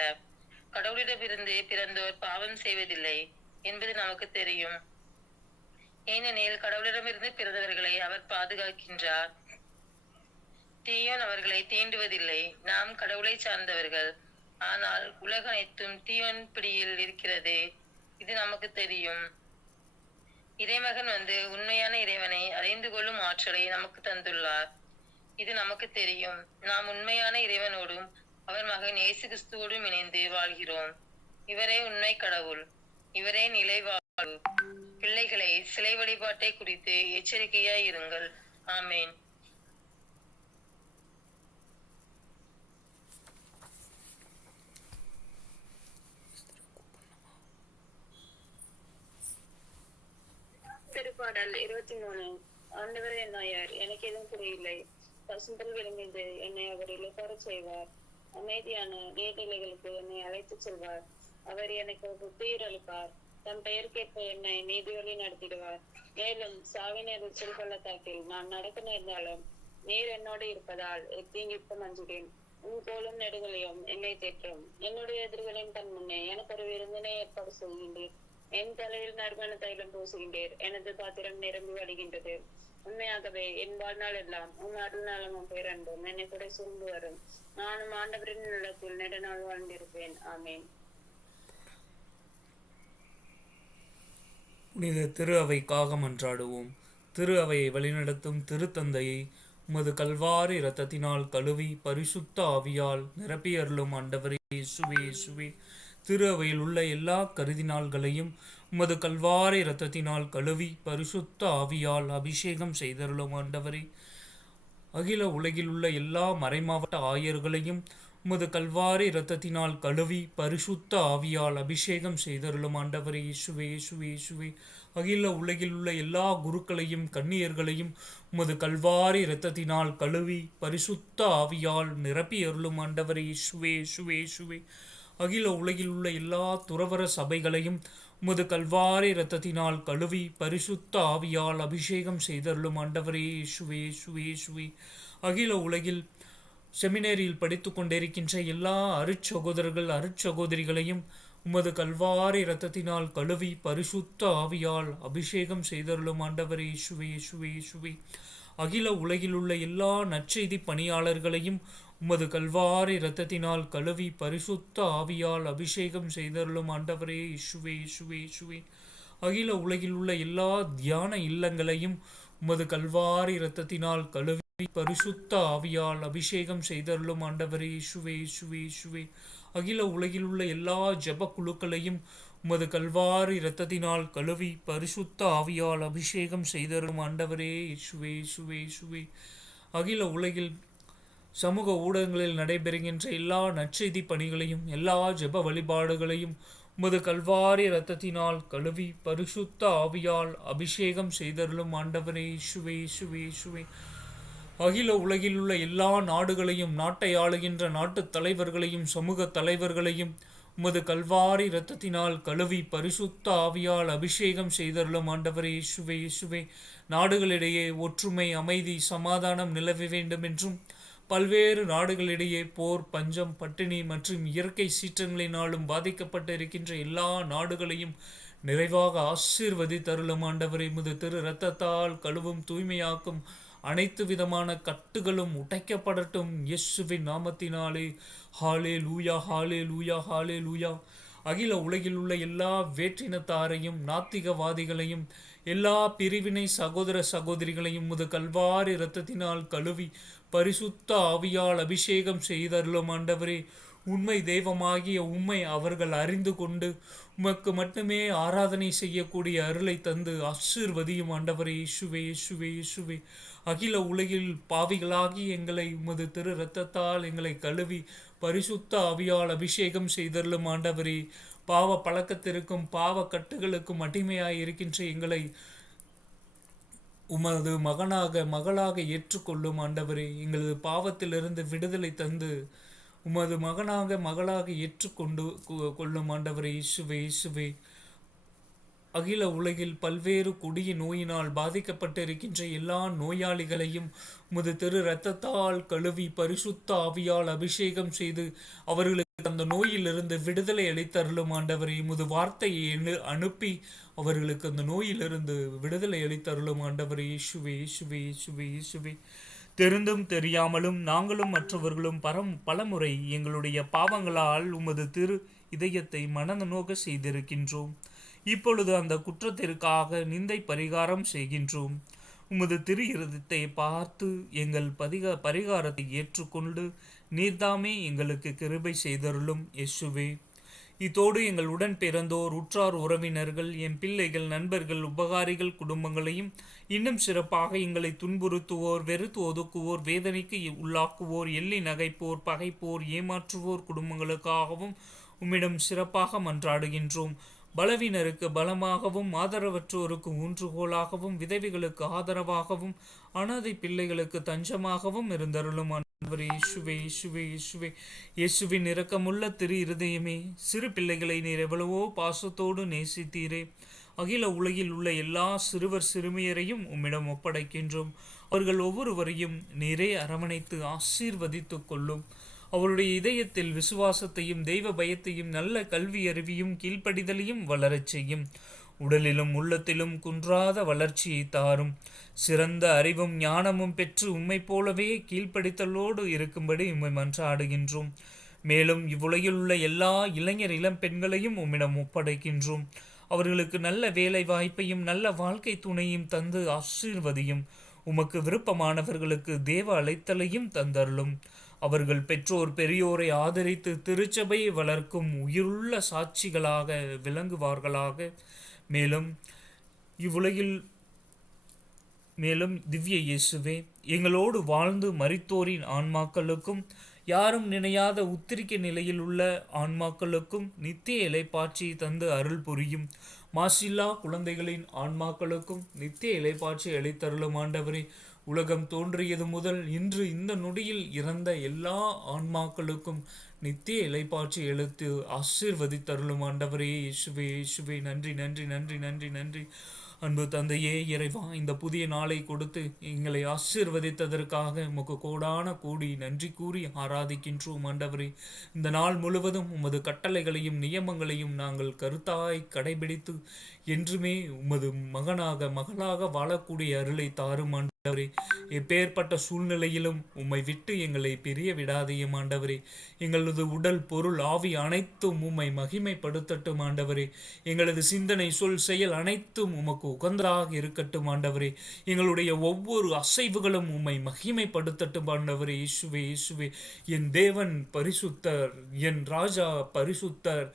கடவுளிடமிருந்து பிறந்தோர் பாவம் செய்வதில்லை என்பது நமக்கு தெரியும். ஏனெனில் கடவுளிடமிருந்து பிறந்தவர்களை அவர் பாதுகாக்கின்றார். தீயோன் அவர்களை தீண்டுவதில்லை. நாம் கடவுளை சார்ந்தவர்கள். ஆனால் உலக அனைத்தும் தீயோன் பிடியில் இருக்கிறது. இது நமக்கு தெரியும். இறைமகன் வந்து உண்மையான இறைவனை அறிந்து கொள்ளும் ஆற்றலை நமக்கு தந்துள்ளார். இது நமக்கு தெரியும். நாம் உண்மையான இறைவனோடும் அவர் மகன் இயேசு கிறிஸ்துவோடும் இணைந்து வாழ்கிறோம். இவரே உண்மை கடவுள். இவரே நிலைவாழ்வு. பிள்ளைகளை, சிலை வழிபாட்டை குறித்து எச்சரிக்கையாய் இருங்கள். ஆமேன். திருப்பாடல் 23. ஆண்டவரே நாயர், எனக்கு எதுவும் புரியவில்லை. பசும்பல் விளங்கியது என்னை அவர் இளைப்பாறச் செய்வார். அமைதியான நீர்நிலைகளுக்கு என்னை அழைத்துச் செல்வார். அவர் எனக்கு புத்துயிர் அளிப்பார். தம் பெயர்க்கேற்ப என்னை நீதிவழி நடத்திடுவார். மேலும் சாவின் எதிர்ச்சல் பள்ளத்தாக்கில் நான் நடக்க நேர்ந்தாலும் நீர் என்னோடு இருப்பதால் எத்தீங்கிற்கு அஞ்சுகிறேன். உன் கோலும் நெடுகளையும் என்னை தேற்றும். என்னுடைய எதிர்களின் கண் முன்னே எனக்கு ஒரு விருந்தினை ஏற்பாடு செய்கின்றேன். என் தலையில் நறுமண தைலம் பூசுகின்றேன். எனது பாத்திரம் நிரம்பி வழிகின்றது. உண்மையாகவே என் வாழ்நாள் எல்லாம் உன் அருள்நாளமும் பேரன்பும் என்னை கூட சூழ்ந்து வரும். நானும் ஆண்டவரின் நிலத்தில் நெடுநாள் வாழ்ந்திருப்பேன். ஆமேன். புனித திரு அவைக்காக மன்றாடுவோம். திரு அவையை வழிநடத்தும் திருத்தந்தையை உமது கல்வாரி இரத்தத்தினால் கழுவி பரிசுத்த ஆவியால் நிரப்பியருளும் ஆண்டவரே இயேசுவே இயேசுவே. திரு அவையில் உள்ள எல்லா கருதினாள்களையும் உமது கல்வாரி இரத்தத்தினால் கழுவி பரிசுத்த ஆவியால் அபிஷேகம் செய்தருளும் ஆண்டவரே. அகில உலகில் உள்ள எல்லா மறைமாவட்ட ஆயர்களையும் உமது கல்வாரி இரத்தத்தினால் கழுவி பரிசுத்த ஆவியால் அபிஷேகம் செய்தருளும் ஆண்டவரே இயேசுவே இயேசுவே இயேசுவே. அகில உலகில் உள்ள எல்லா குருக்களையும் கன்னியர்களையும் உமது கல்வாரி இரத்தத்தினால் கழுவி பரிசுத்த ஆவியால் நிரப்பி அருளும் ஆண்டவரே இயேசுவே இயேசுவே இயேசுவே. அகில உலகில் உள்ள எல்லா துறவர சபைகளையும் உமது கல்வாரி இரத்தத்தினால் கழுவி பரிசுத்த ஆவியால் அபிஷேகம் செய்தருளும் ஆண்டவரே இயேசுவே இயேசுவே இயேசுவே. அகில உலகில் செமினேரியில் படித்து கொண்டிருக்கின்ற எல்லா அருட்சகோதரர்கள் அருட்சகோதரிகளையும் உமது கல்வாரி இரத்தத்தினால் கழுவி பரிசுத்த ஆவியால் அபிஷேகம் செய்தருளும் ஆண்டவரே இயேசுவே இயேசுவே இயேசுவே. அகில உலகில் உள்ள எல்லா நற்செய்தி பணியாளர்களையும் உமது கல்வாரி இரத்தத்தினால் கழுவி பரிசுத்த ஆவியால் அபிஷேகம் செய்தருளும் ஆண்டவரே இயேசுவே இயேசுவே இயேசுவே. அகில உலகில் உள்ள எல்லா தியான இல்லங்களையும் உமது கல்வாரி இரத்தத்தினால் கழுவி பரிசுத்த ஆவியால் அபிஷேகம் செய்தருளும் ஆண்டவரே இயேசுவே இயேசுவே இயேசுவே. அகில உலகில் உள்ள எல்லா ஜெப குழுக்களையும் உமது கல்வாரி இரத்தத்தினால் கழுவி பரிசுத்த ஆவியால் அபிஷேகம் செய்தருளும் ஆண்டவரே இயேசுவே இயேசுவே இயேசுவே. அகில உலகில் சமூக ஊடகங்களில் நடைபெறுகின்ற எல்லா நற்செய்தி பணிகளையும் எல்லா ஜெப வழிபாடுகளையும் உமது கல்வாரி இரத்தத்தினால் கழுவி பரிசுத்த ஆவியால் அபிஷேகம் செய்தருளும் ஆண்டவரே இயேசுவே இயேசுவே இயேசுவே. அகில உலகில் உள்ள எல்லா நாடுகளையும் நாட்டை ஆளுகின்ற நாட்டுத் தலைவர்களையும் சமூக தலைவர்களையும் உமது கல்வாரி இரத்தத்தினால் கழுவி பரிசுத்த ஆவியால் அபிஷேகம் செய்தருளும் ஆண்டவரே இயேசுவே இயேசுவே. நாடுகளிடையே ஒற்றுமை அமைதி சமாதானம் நிலவ வேண்டும் என்றும் பல்வேறு நாடுகளிடையே போர் பஞ்சம் பட்டினி மற்றும் இயற்கை சீற்றங்களினாலும் பாதிக்கப்பட்டு இருக்கின்ற எல்லா நாடுகளையும் நிறைவாக ஆசீர்வதித்தருளும் ஆண்டவரே. உமது திரு இரத்தத்தால் கழுவும் தூய்மையாக்கும் அனைத்து விதமான கட்டுகளும் உடைக்கப்படட்டும் இயேசுவின் நாமத்தினாலே. ஹாலே லூயா ஹாலே லூயா ஹாலே லூயா. அகில உலகில் உள்ள எல்லா வேற்றினத்தாரையும் நாத்திகவாதிகளையும் எல்லா பிரிவினை சகோதர சகோதரிகளையும் உமது கல்வாரி இரத்தத்தினால் கழுவி பரிசுத்த ஆவியால் அபிஷேகம் செய்தருளும் ஆண்டவரே. உண்மை தெய்வமாகிய உம்மை அவர்கள் அறிந்து கொண்டு உமக்கு மட்டுமே ஆராதனை செய்யக்கூடிய அருளை தந்து ஆசீர்வதியும் ஆண்டவரே இயேசுவே இயேசுவே இயேசுவே. அகில உலகில் பாவிகளாகி எங்களை உமது திரு இரத்தத்தால் எங்களை கழுவி பரிசுத்த ஆவியால் அபிஷேகம் செய்தருளும் ஆண்டவரே. பாவ பழக்கத்திற்கும் பாவ கட்டுகளுக்கும் அடிமையாய் இருக்கின்ற எங்களை உமது மகளாக ஏற்றுக்கொள்ளும் ஆண்டவரே. எங்களது பாவத்திலிருந்து விடுதலை தந்து உமது மகளாக ஏற்றுக்கொண்டு கொள்ளும் ஆண்டவரே இயேசுவே இயேசுவே. அகில உலகில் பல்வேறு கொடிய நோயினால் பாதிக்கப்பட்டு இருக்கின்ற எல்லா நோயாளிகளையும் உமது திரு இரத்தத்தால் கழுவி பரிசுத்த ஆவியால் அபிஷேகம் செய்து அவர்களுக்கு அந்த நோயிலிருந்து விடுதலை அளித்தருளும் ஆண்டவரே. உமது வார்த்தையை அனுப்பி அவர்களுக்கு அந்த நோயிலிருந்து விடுதலை அளித்தருளும் ஆண்டவரே இயேசுவே இயேசுவே இயேசுவே இயேசுவே. தெரிந்தும் தெரியாமலும் நாங்களும் மற்றவர்களும் பலமுறை எங்களுடைய பாவங்களால் உமது திரு இதயத்தை மனத நோக செய்திருக்கின்றோம். இப்பொழுது அந்த குற்றத்திற்காக நிந்தை பரிகாரம் செய்கின்றோம். உமது திரு இருதயத்தை பார்த்து எங்கள் பரிகாரத்தை ஏற்றுக்கொண்டு நீர்தாமே எங்களுக்கு கிருபை செய்தருளும் இயேசுவே. இத்தோடு எங்கள் உடன் பிறந்தோர் உற்றார் உறவினர்கள் என் பிள்ளைகள் நண்பர்கள் உபகாரிகள் குடும்பங்களையும் இன்னும் சிறப்பாக எங்களை துன்புறுத்துவோர் வெறுத்து ஒதுக்குவோர் வேதனைக்கு உள்ளாக்குவோர் எள்ளி நகைப்போர் பகைப்போர் ஏமாற்றுவோர் குடும்பங்களுக்காகவும் உம்மிடம் சிறப்பாக மன்றாடுகின்றோம். பலவீனருக்கு பலமாகவும் ஆதரவற்றோருக்கு ஊன்றுகோலாகவும் விதவைகளுக்கு ஆதரவாகவும் அனாதை பிள்ளைகளுக்கு தஞ்சமாகவும் இருந்தருளும் இயேசுவே இயேசுவே இயேசுவே இயேசுவின் இரக்கமுள்ள திரு இருதயமே, சிறு பிள்ளைகளை நீர் எவ்வளவோ பாசத்தோடு நேசித்தீரே. அகில உலகில் உள்ள எல்லா சிறுவர் சிறுமியரையும் உம்மிடம் ஒப்படைக்கின்றோம். அவர்கள் ஒவ்வொருவரையும் நீரே அரவணைத்து ஆசீர்வதித்துக் கொள்ளும். அவருடைய இதயத்தில் விசுவாசத்தையும் தெய்வ பயத்தையும் நல்ல கல்வி அறிவியும் கீழ்ப்படிதலையும் வளரச் செய்யும். உடலிலும் உள்ளத்திலும் குன்றாத வளர்ச்சியை தாரும். சிறந்த அறிவும் ஞானமும் பெற்று உம்மை போலவே கீழ்ப்படித்தலோடு இருக்கும்படி உம்மை மன்றாடுகின்றோம். மேலும் இவ்வுலகில் உள்ள எல்லா இளைஞர் இளம் பெண்களையும் உம்மிடம் ஒப்படைக்கின்றோம். அவர்களுக்கு நல்ல வேலை வாய்ப்பையும் நல்ல வாழ்க்கை துணையும் தந்து ஆசீர்வதியும். உமக்கு விருப்பமானவர்களுக்கு தேவ அழைத்தலையும் தந்தருளும். அவர்கள் பெற்றோர் பெரியோரை ஆதரித்து திருச்சபையை வளர்க்கும் உயிருள்ள சாட்சிகளாக விளங்குவார்களாக. மேலும் திவ்ய இயேசுவே, எங்களோடு வாழ்ந்து மரித்தோரின் ஆன்மாக்களுக்கும் யாரும் நினையாத உத்திரிக்க நிலையில் உள்ள ஆன்மாக்களுக்கும் நித்திய இலைப்பாட்சி தந்து அருள் புரியும். மாசில்லா குழந்தைகளின் ஆன்மாக்களுக்கும் நித்திய இலைப்பாட்சி அளித்தருளும் ஆண்டவரே. உலகம் தோன்றியது முதல் இன்று இந்த நொடியில் இறந்த எல்லா ஆன்மாக்களுக்கும் நித்திய இலைப்பாட்சி எழுத்து ஆசீர்வதித்தருளும் ஆண்டவரே. இயேசுவே இயேசுவே நன்றி நன்றி நன்றி நன்றி நன்றி. அன்பு தந்தையே இறைவா, இந்த புதிய நாளை கொடுத்து எங்களை ஆசீர்வதித்ததற்காக உமக்கு கோடான கோடி நன்றி கூறி ஆராதிக்கின்றோம் ஆண்டவரே. இந்த நாள் முழுவதும் உமது கட்டளைகளையும் நியமங்களையும் நாங்கள் கருத்தாய் கடைபிடித்து என்றுமே உமது மகளாக வாழக்கூடிய அருளை தாரும் ஆண்டவரே. எப்பேற்பட்ட சூழ்நிலையிலும் உம்மை விட்டு எங்களை பிரிய விடாதேயும் ஆண்டவரே. எங்களது உடல் பொருள் ஆவி அனைத்தும் உம்மை மகிமைப்படுத்தட்டும் ஆண்டவரே. எங்களது சிந்தனை சொல் செயல் அனைத்தும் உமக்கு உகந்ததாக இருக்கட்டும் ஆண்டவரே. எங்களுடைய ஒவ்வொரு அசைவுகளும் உம்மை மகிமைப்படுத்தட்டும் ஆண்டவரே. இயேசுவே இயேசுவே, என் தேவன் பரிசுத்தர், என் ராஜா பரிசுத்தர்,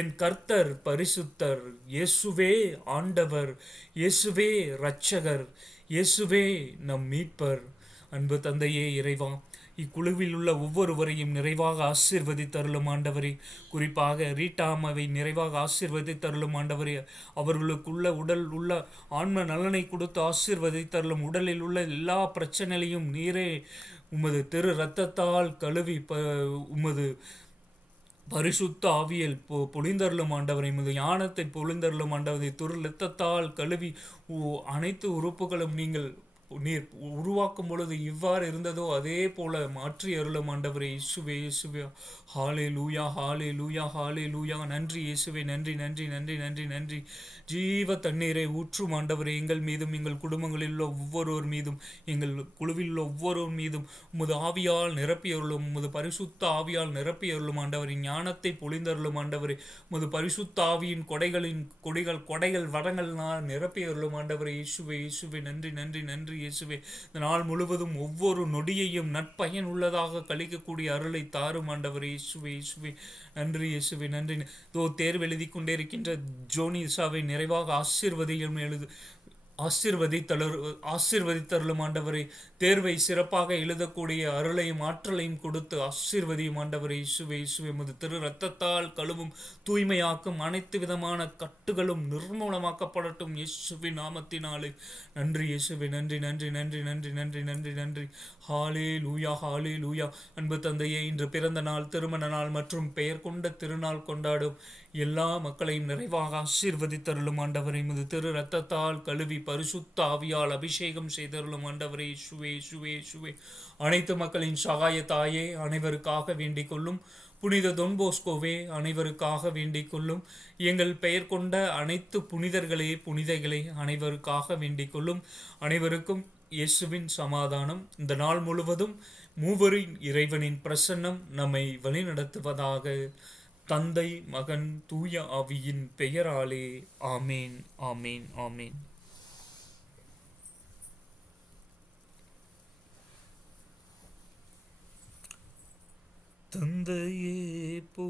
என் கர்த்தர் பரிசுத்தர். இயேசுவே ஆண்டவர், இயேசுவே இரட்சகர், இயேசுவே நம் மீட்பர். அன்பு தந்தையே இறைவா, இக்குழுவில் உள்ள ஒவ்வொருவரையும் நிறைவாக ஆசீர்வதித்தருளும் ஆண்டவரே. குறிப்பாக ரீட்டாமாவை நிறைவாக ஆசீர்வதித்தருளும் ஆண்டவரே. அவர்களுக்குள்ள உடல் உள்ள ஆன்ம நலனை கொடுத்து ஆசீர்வதித்தருளும். உடலில் உள்ள எல்லா பிரச்சனைகளையும் நீரே உமது திரு இரத்தத்தால் கழுவி உமது பரிசுத்த ஆவியல் பொழிந்தருளும் ஆண்டவரை. உமது ஞானத்தை பொழிந்தருளும் ஆண்டவரை. திரு இரத்தத்தால் கழுவி அனைத்து உறுப்புகளும் நீர் உருவாக்கும் பொழுது இவ்வாறு இருந்ததோ அதே போல மாற்றி அருளும் ஆண்டவரே. இயேசுவே இயேசுவே, ஹாலே லூயா ஹாலே லூயா ஹாலே லூயா. நன்றி இயேசுவே, நன்றி நன்றி நன்றி நன்றி நன்றி. ஜீவ தண்ணீரை ஊற்றும் ஆண்டவரே. எங்கள் மீதும் எங்கள் குடும்பங்களில் உள்ள ஒவ்வொருவர் மீதும் எங்கள் குழுவில் உள்ள ஒவ்வொருவர் மீதும் உமது ஆவியால் நிரப்பியருளும். உமது பரிசுத்த ஆவியால் நிரப்பியருளும் ஆண்டவரே. ஞானத்தை பொழிந்தருளும் ஆண்டவரே. உமது பரிசுத்த ஆவியின் கொடைகள் வடங்கள்னால் நிரப்பியருளும் ஆண்டவரே. இயேசுவே இயேசுவே, நன்றி நன்றி நன்றி இயேசுவே. இந்த நாள் முழுவதும் ஒவ்வொரு நொடியையும் நற்பயன் உள்ளதாக கழிக்கக்கூடிய அருளை தாரும் ஆண்டவரே. இயேசுவே இயேசுவே, நன்றி இயேசுவே நன்றி. தேர்வு எழுதி கொண்டே இருக்கின்ற ஜோனி இசாவை நிறைவாக ஆசீர்வதித்தருளும் ஆண்டவரை. தேர்வை சிறப்பாக எழுதக்கூடிய அருளையும் ஆற்றலையும் கொடுத்து ஆசீர்வதியும் ஆண்டவரை. இயேசுவே இயேசுவே, உமது திரு இரத்தத்தால் கழுவும் தூய்மையாக்கும் அனைத்து விதமான கட்டுகளும் நிர்மூலமாக்கப்படட்டும் இயேசுவின் நாமத்தினாலே. நன்றி இயேசுவே, நன்றி நன்றி நன்றி நன்றி நன்றி நன்றி நன்றி. ஹாலே லூயா ஹாலே லூயா. அன்பு தந்தையே, இன்று பிறந்த நாள், திருமண நாள் மற்றும் பெயர் கொண்ட திருநாள் கொண்டாடும் எல்லா மக்களையும் நிறைவாக ஆசீர்வதித்தருளும் ஆண்டவரை. உமது திரு இரத்தத்தால் கழுவி பரிசுத்த ஆவியால் அபிஷேகம் செய்தருளும் ஆண்டவரை. இயேசுவே இயேசுவே இயேசுவே. அனைத்து மக்களின் சகாய தாயே, அனைவருக்காக வேண்டிக் கொள்ளும். புனித தொன்போஸ்கோவே, அனைவருக்காக வேண்டிக் கொள்ளும். எங்கள் பெயர் கொண்ட அனைத்து புனிதர்களே புனிதைகளே, அனைவருக்காக வேண்டிக் கொள்ளும். அனைவருக்கும் இயேசுவின் சமாதானம் இந்த நாள் முழுவதும் மூவரின் இறைவனின் பிரசன்னம் நம்மை வழிநடத்துவதாக. தந்தை, மகன், தூய ஆவியின் பெயராலே. ஆமேன் ஆமேன் ஆமேன். தந்தையே போ